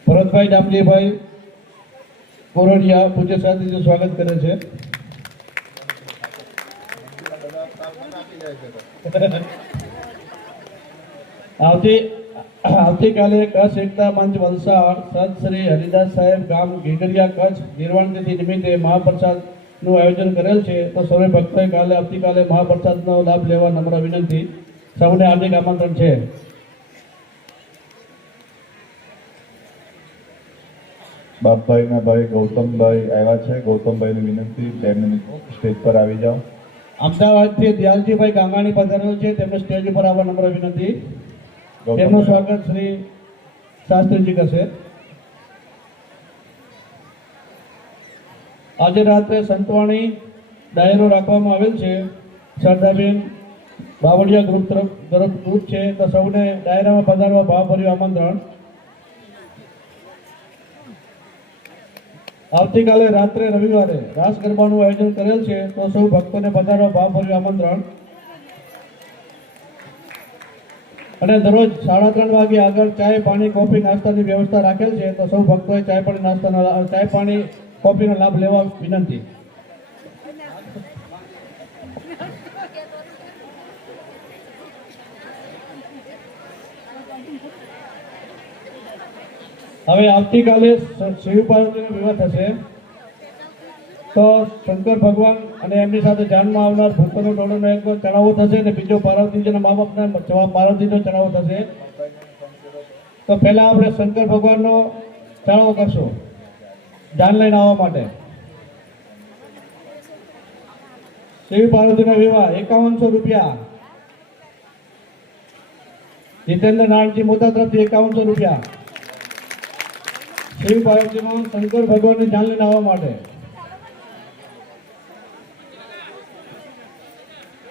ભરતભાઈ ડામજીભાઈ કોરડિયા પૂજ્ય શાસ્ત્રીજીનું સ્વાગત કરે છે. આવતીકાલે કચ્છ એકતા મંચ વલસાડ સંત શ્રી હરિદાસ સાહેબ ગામ ઘેગરિયા કચ્છ નિર્વાણ તિથિ નિમિત્તે મહાપ્રસાદનું આયોજન કરેલ છે, તો સૌએ ભક્તોએ આવતીકાલે મહાપ્રસાદનો લાભ લેવા નમ્ર વિનંતી. સૌને હાર્દિક આમંત્રણ છે. બાપભાઈના ભાઈ ગૌતમભાઈ આવ્યા છે. ગૌતમભાઈની વિનંતી 2 મિનિટ સ્ટેજ પર આવી જાઓ. અમદાવાદથી દયાલજીભાઈ ગાંગાણી પધારેલ છે, તેમને સ્ટેજ ઉપર આવવા નમ્ર વિનંતી. તેમનું ગૌતમભાઈ. સ્વાગત શ્રી શાસ્ત્રીજી કરશે. આજે રાત્રે સંતવાણી ડાયરો રાખવામાં આવેલ છે. સરદારબેન બાવળિયા ગ્રુપ તરફ ગ્રુપ છે, તો સૌને ડાયરામાં પધારવા ભાવભર્યું આમંત્રણ. આવતીકાલે રાત્રે રવિવારે રાસ ગરબાનું આયોજન કરેલ છે, તો સૌ ભક્તોને પધારવા ભાવભર્યું આમંત્રણ. અને દરરોજ 3:30 વાગે આગળ ચાય પાણી કોફી નાસ્તાની વ્યવસ્થા રાખેલ છે, તો સૌ ભક્તોએ ચાય પાણી કોફીનો લાભ લેવા વિનંતી. હવે આવતીકાલે શિવ પાર્વતીનો વિવાહ થશે, તો શંકર ભગવાન અને એમની સાથે જાનમાં આવનાર ભક્તોનો ટોળાનો એક ચડાવો થશે અને બીજો પાર્વતીજીના મા બાપના પાર્વતીનો ચડાવો થશે. તો પહેલા આપણે શંકર ભગવાનનો ચડાવો કરશું જાન લઈને આવવા માટે. શિવ પાર્વતીનો વિવાહ 5100 રૂપિયા. જીતેન્દ્ર નારાયણજી મોટા તરફથી 5100 રૂપિયા. શિવ પાર્વતીમાં શંકર ભગવાનની જાન લઈને આવવા માટે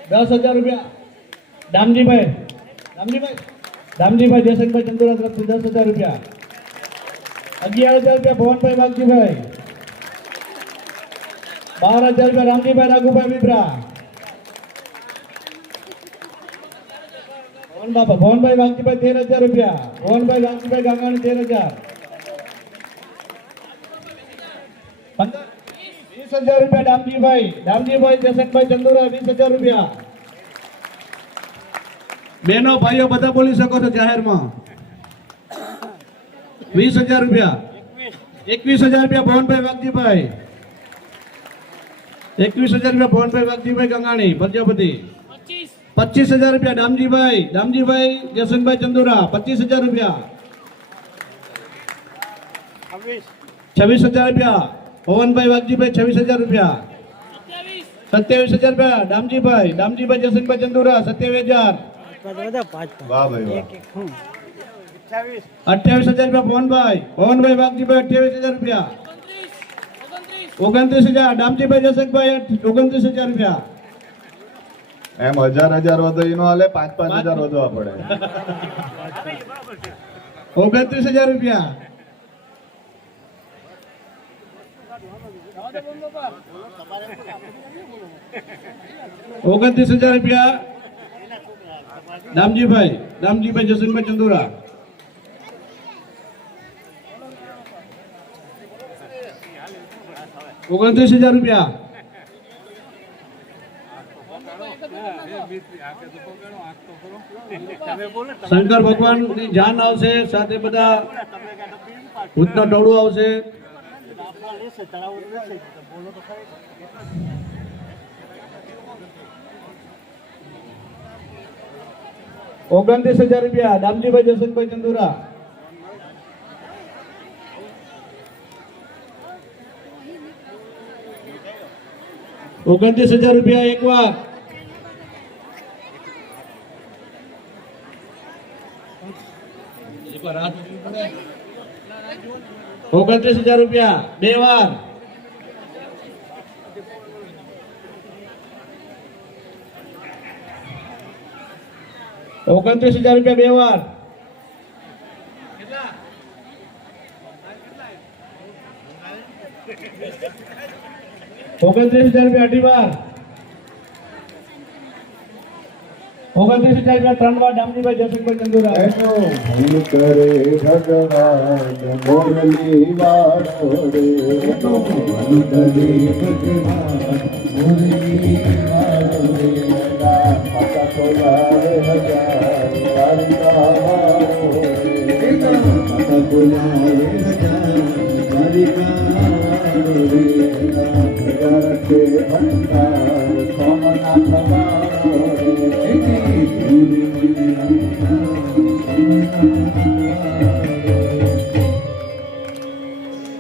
10,000 રૂપિયા. દામજીભાઈ જયસંગભાઈ ચંદુરા તરફથી 10,000 રૂપિયા. 11,000 રૂપિયા ભવનભાઈ વાઘજીભાઈ. 12,000 રૂપિયા રામજીભાઈ રાઘુભાઈ વિબ્રા. ભવનભાઈ વાઘજીભાઈ 13,000 રૂપિયા. ભવનભાઈ વાઘજીભાઈ ગાંગાણી 13,000. 20,000 રૂપિયા દામજીભાઈ જયસંગભાઈ ચંદુરા 20,000 રૂપિયા. બહેનો ભાઈઓ બધા બોલી શકો છો જાહેરમાં. 20,000 રૂપિયા. 21,000 રૂપિયા ભવનભાઈ વાઘજીભાઈ. 21,000 રૂપિયા ભવનભાઈ વાઘજીભાઈ ગંગાણી પ્રજાપતિ. 25,000 રૂપિયા દામજીભાઈ જયસંગભાઈ ચંદુરા 25,000 રૂપિયા. 26,000 રૂપિયા ભવનભાઈ વાઘજીભાઈ 26,000 રૂપિયા. 27,000 રૂપિયા દામજીભાઈ જયસંગભાઈ ચંદુરા 27,000. વાહ ભાઈ વાહ. 28,000 રૂપિયા ભવનભાઈ વાઘજીભાઈ 28,000 રૂપિયા. 29,000 દામજીભાઈ જયસંગભાઈ 29,000 રૂપિયા. એમ 1,000 વધો ઈનો હાલે 5,000 વધવા પડે. 29,000 રૂપિયા. 29,000 રૂપિયા દામજીભાઈ જયસંગભાઈ ચંદુરા. 29,000 રૂપિયા. શંકર ભગવાન ની જાન આવશે, સાથે બધા ભૂતનો ટોળું આવશે. 29,000 રૂપિયા દામજીભાઈ જયસંગભાઈ ચંદુરા. 29,000 રૂપિયા એક વાર. ₹29,000 બે વાર. ₹29,000 બે વાર. 29,000 અઢી વાર. 29,000 ત્રણ વાર. ડામજીભાઈ જસુભાઈ ચંદુરા. એનો ભૂલ કરે ભગવાન મોરલી વાળો રે એનો ભૂલ કરે ભગવાન મોરલી વાળો રે માતા બોલાવે હજાર દ્વારિકા વાળો રે માતા બોલાવે હજાર દ્વારિકા વાળો રે હજાર કે ભંડાર સોમનાથ વાળો રે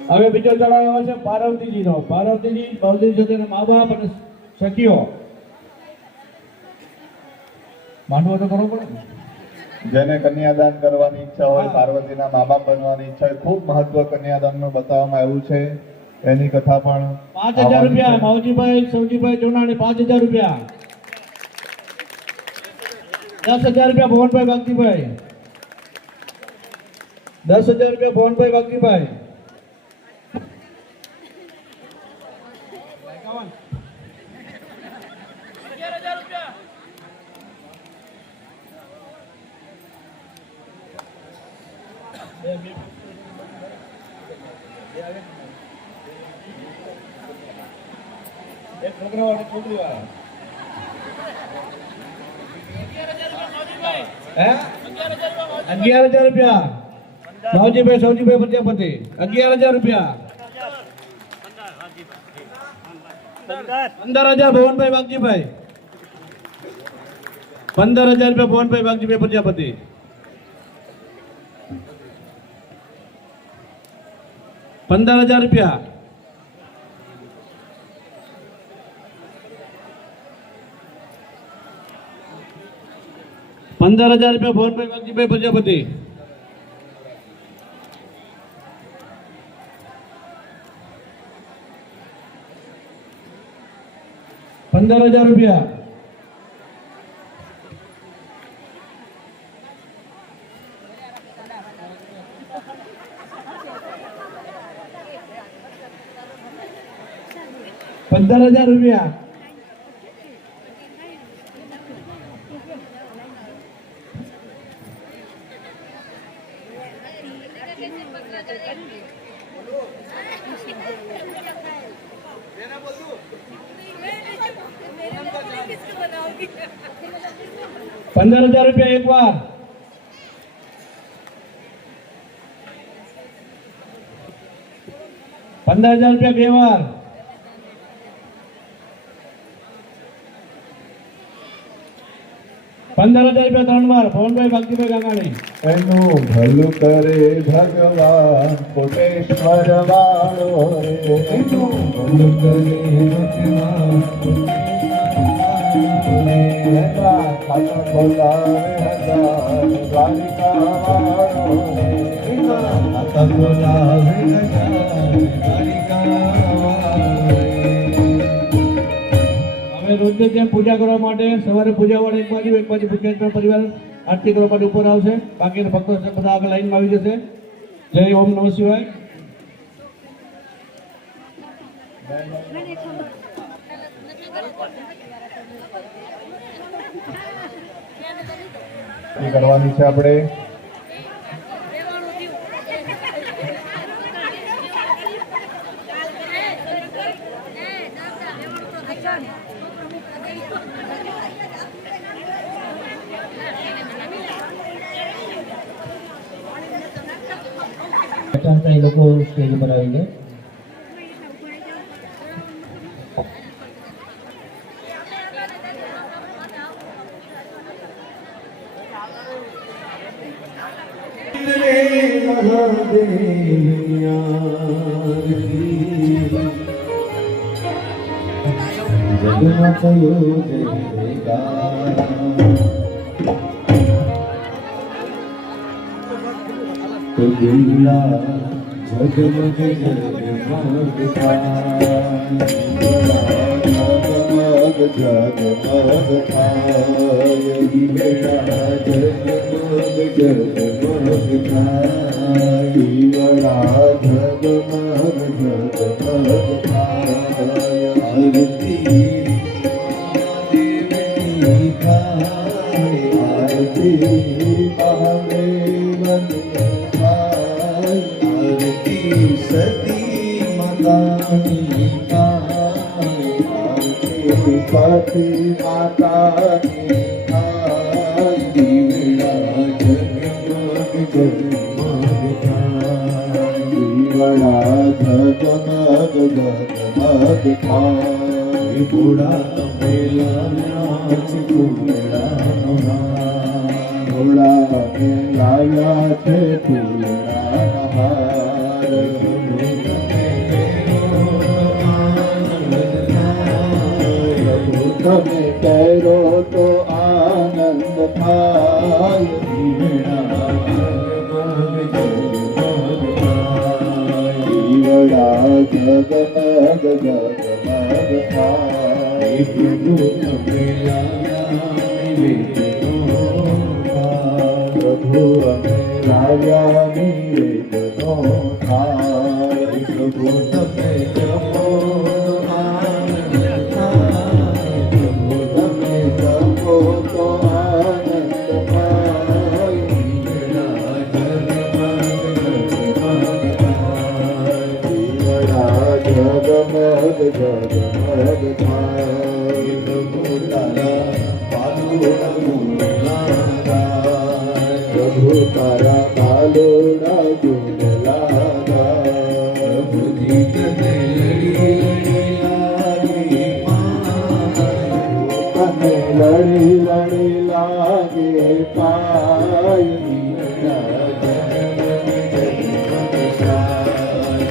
હવે બીજો ચડાવ આવે છે પાર્વતીજીનો. પાર્વતીજી બહુદેવ સાથેના મા બાપ અને સખીઓ માંડવો તો કરવો પડે ને. જેને કન્યાદાન કરવાની ઈચ્છા હોય, પાર્વતીના મા બાપ બનવાની ઈચ્છા હોય, ખૂબ મહત્વ કન્યાદાનનું બતાવવામાં આવ્યું છે. એની કથા પણ ₹5,000 માવજીભાઈ સૌજીભાઈ જોનાણી. ₹5,000. ₹10,000 ભવનભાઈ વાગજીભાઈ. ₹10,000 ભવનભાઈ વાગજીભાઈ. એક છોકરા વાળા છોકરી વાળા. ₹11,000 માવજીભાઈ સૌજીભાઈ પ્રજાપતિ. ₹11,000. 15,000 ભવનભાઈ વાગજીભાઈ. ₹15,000 ભવનભાઈ વાગજીભાઈ પ્રજાપતિ. ₹15,000. ₹15,000 ભવનભાઈ વાગજીભાઈ પ્રજાપતિ. ₹15,000. ₹15,000. ₹15,000 એક વાર. ₹15,000 બે વાર. ₹15,000 ત્રણ વાર. ભવનભાઈ વાગજીભાઈ ગાંગાણી. એનું ભલું કરે ભગવાન કોટેશ્વર વાળો રે એનું ભલું કરે ભગવાન ખાતા બોલાવે હજાર દ્વારિકા વાળો રે ખાતા બોલાવે હજાર દ્વારિકા વાળો રે. હવે રોજની જેમ પૂજા કરવા માટે સવારે પૂજા વાળા એક બાજુ ભૂખેશ્વર પરિવાર આરતી કરવા માટે ઉપર આવશે. બાકીના ભક્તો બધા આગળ લાઈનમાં આવી જશે. જય ઓમ નમઃ શિવાય. એ કરવાની છે આપણે. એ લોકો સ્ટેજ ઉપર આવી ગયા. જગમાં થયો જયકાર तो दिला जगमग जगमग थाय जगमग जगमग थाय दिला जगमग जगमग थाय दिला जगमग जगमग थाय आरती देवनी थाय आरती महादेवनी थाय आरती सती मातानी थाय आरती सती मातानी थाय दिवड़ा जगमग जगमग थाय दिवड़ा जगमग जगमग थाय बूढ़ा मेला नाच फूलड़ा घोड़ा मेलाया छे फूलड़ा नहार તમે કરો તો આનંદ થાય દીવડા જગમગ જગમગ થાય પ્રભુ અમે લાવ્યા નિવેદનો થાય પ્રભુ તમે જપો जगमग जगमग थाय प्रभु तारा पालुड़ा गुणला प्रभु तारा पालुड़ा गुणला प्रभु जी कने लड़ी लागे कने लड़ी लड़ी लागे पाय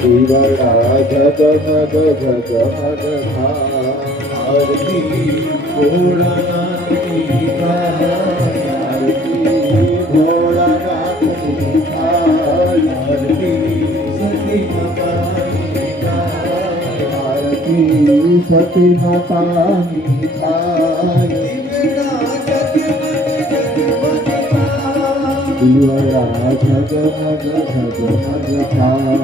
दिवड़ा जगमग जगमग थाय आरती भोलानाथ की थाय आरती भोलानाथ की थाय आरती सती माता की थाय आरती सती माता की थाय दिवड़ा जगमग जगमग थाय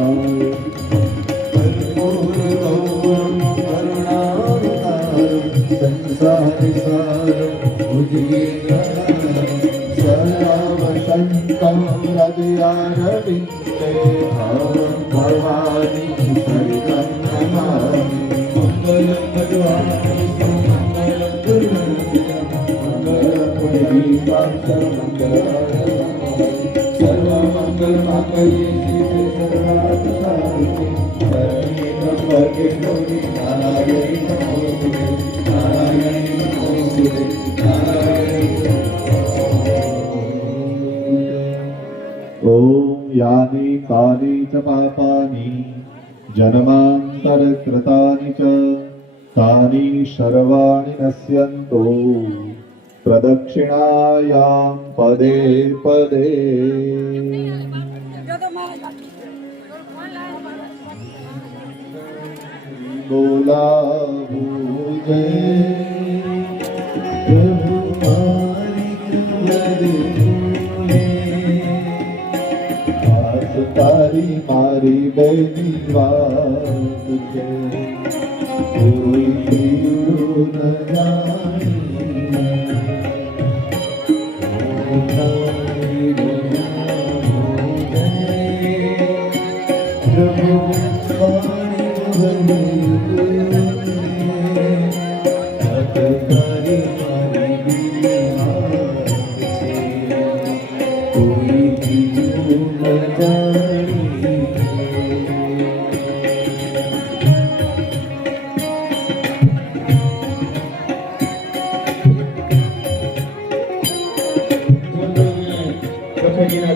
संसार सार उजली सर्वसंतं हृदयारविन्दे भवानी शरणं नमामि मङ्गलं भगवान् मङ्गलं गुरुमङ्गलं सर्वमङ्गलमाङ्गल्ये शिवे सर्वार्थसाधिके शरण्ये त्र्यम्बके गौरी नारायणी नमोस्तुते नारायणी नमोस्तुते नारायणी ॐ यानि कानि च पापानि जन्मान्तरकृतानि च तानि सर्वाणि नश्यन्तो प्रदक्षिणायां पदे पदे बोला भूजे प्रभु हाथ तारी मारी बेनी बात के कोई न जानी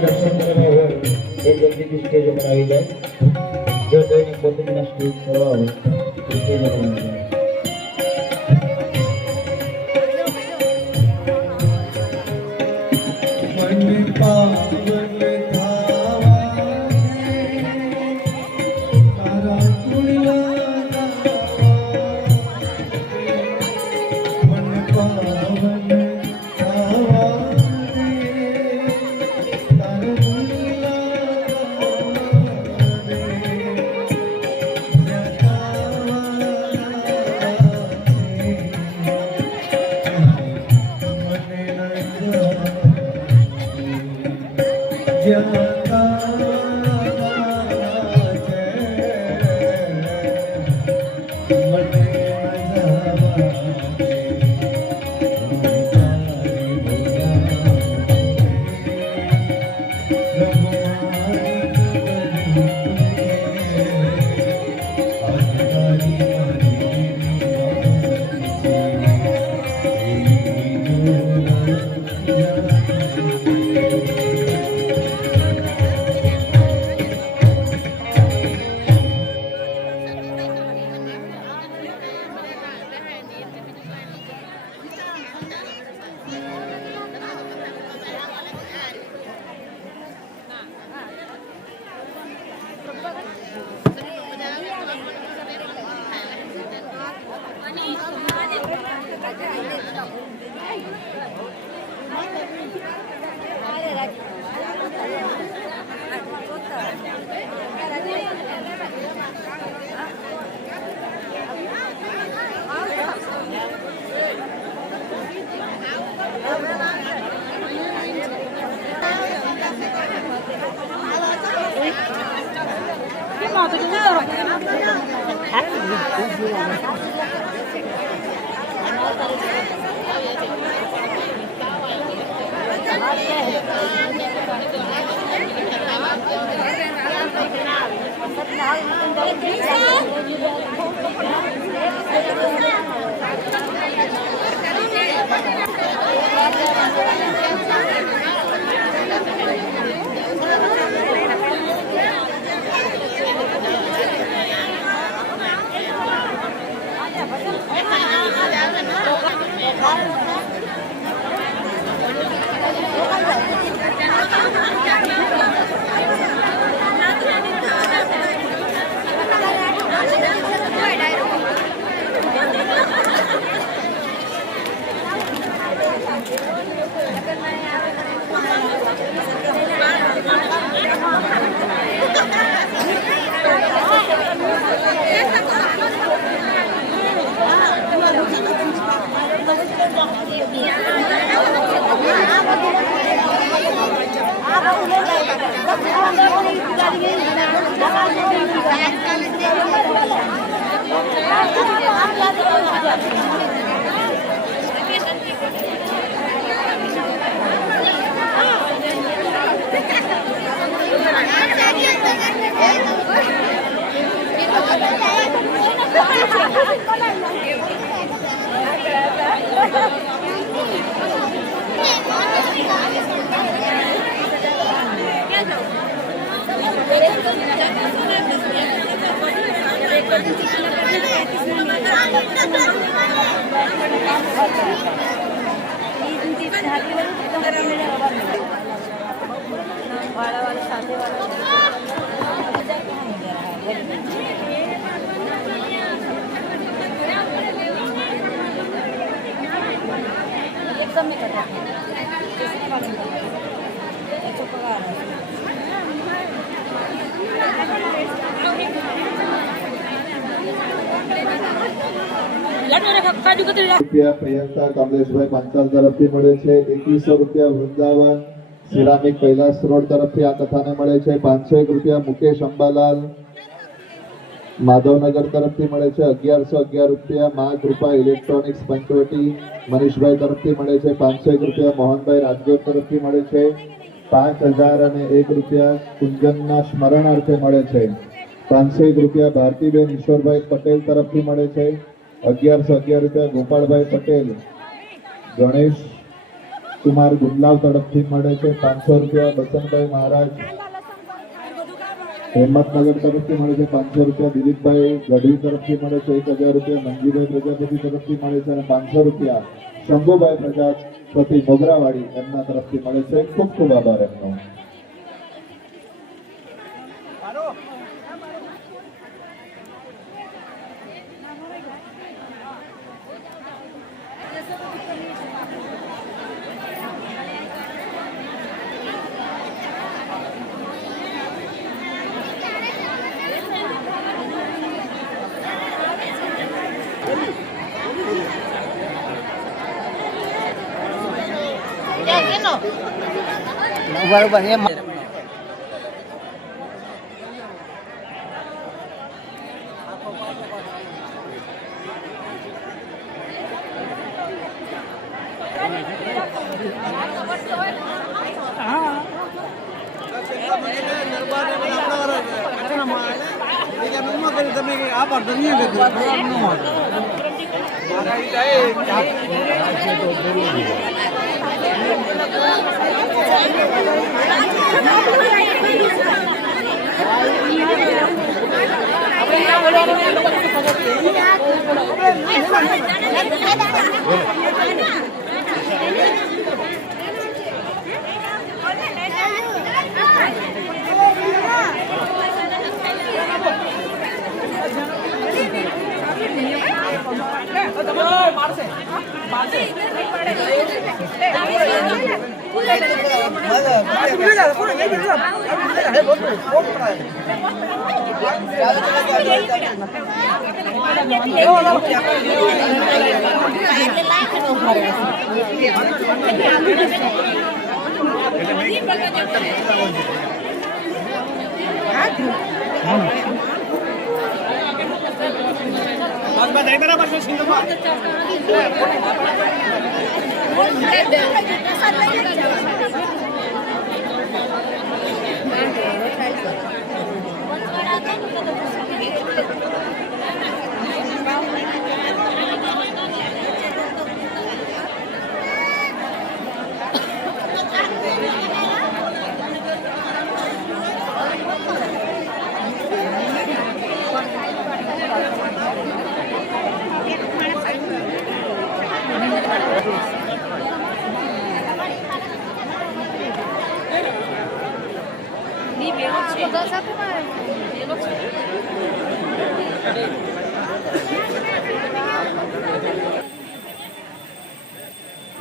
दर्शन करना हो एक जल्दी स्टेज पर आई जाए जो दैनिक प्रतिदिन स्टेज करवा हो स्टेज पर आई जाए मन पावन थावा રૂપિયા પ્રિયંકા કમલેશભાઈ પાંચાલ તરફથી મળે છે. 2100 રૂપિયા વૃંદાવન સિરામિક કૈલાસ રોડ તરફથી આ કથાને મળે છે. 501 રૂપિયા મુકેશ અંબાલાલ માધવનગર તરફથી મળે છે. 1111 રૂપિયા મા કૃપા ઇલેક્ટ્રોનિક્સ પંચવટી મનીષભાઈ તરફથી મળે છે. 501 રૂપિયા મોહનભાઈ રાજગોર તરફથી મળે છે. 5001 રૂપિયા કુંજનના સ્મરણાર્થે મળે છે. 501 રૂપિયા ભારતીબેન ઈશ્વરભાઈ પટેલ તરફથી મળે છે. 1111 રૂપિયા ગોપાળભાઈ પટેલ ગણેશ કુમાર ગુંડલાવ તરફથી મળે છે. 500 રૂપિયા બસંતભાઈ મહારાજ હેમતનગર તરફથી મળે છે. 500 રૂપિયા દિલીપભાઈ ગઢવી તરફથી મળે છે. 1000 રૂપિયા મંજીભાઈ પ્રજાપતિ તરફથી મળે છે અને 500 રૂપિયા શંભુભાઈ પ્રજાપતિ મોગરાવાડી એમના તરફથી મળે છે. ખૂબ ખૂબ આભાર એમનો. Ubah-ubah ya.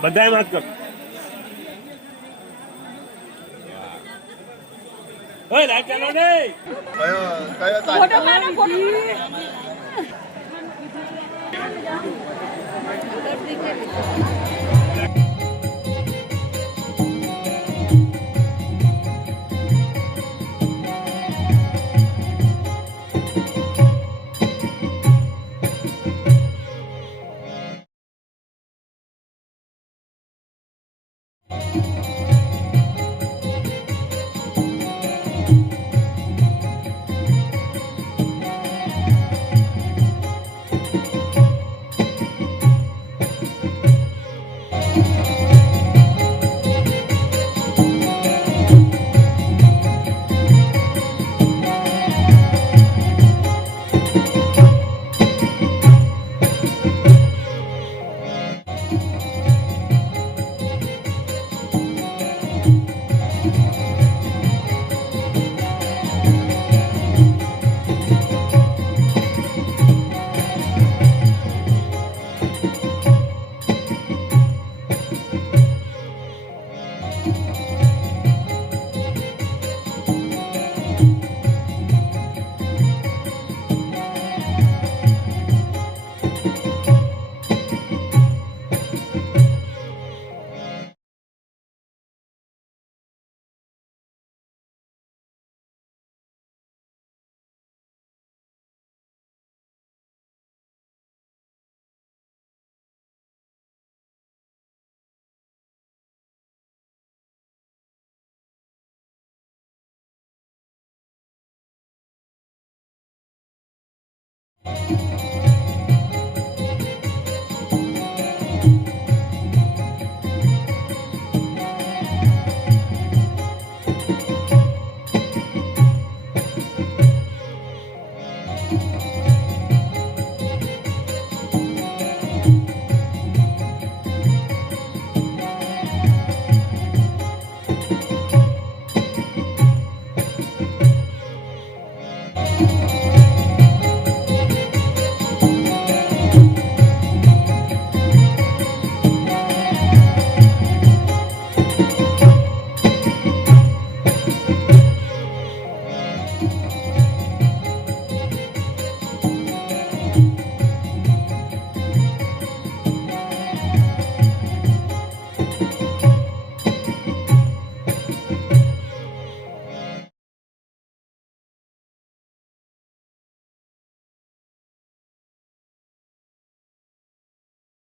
બધાય વાત કર. ઓય લાઈટ ચાલો ને.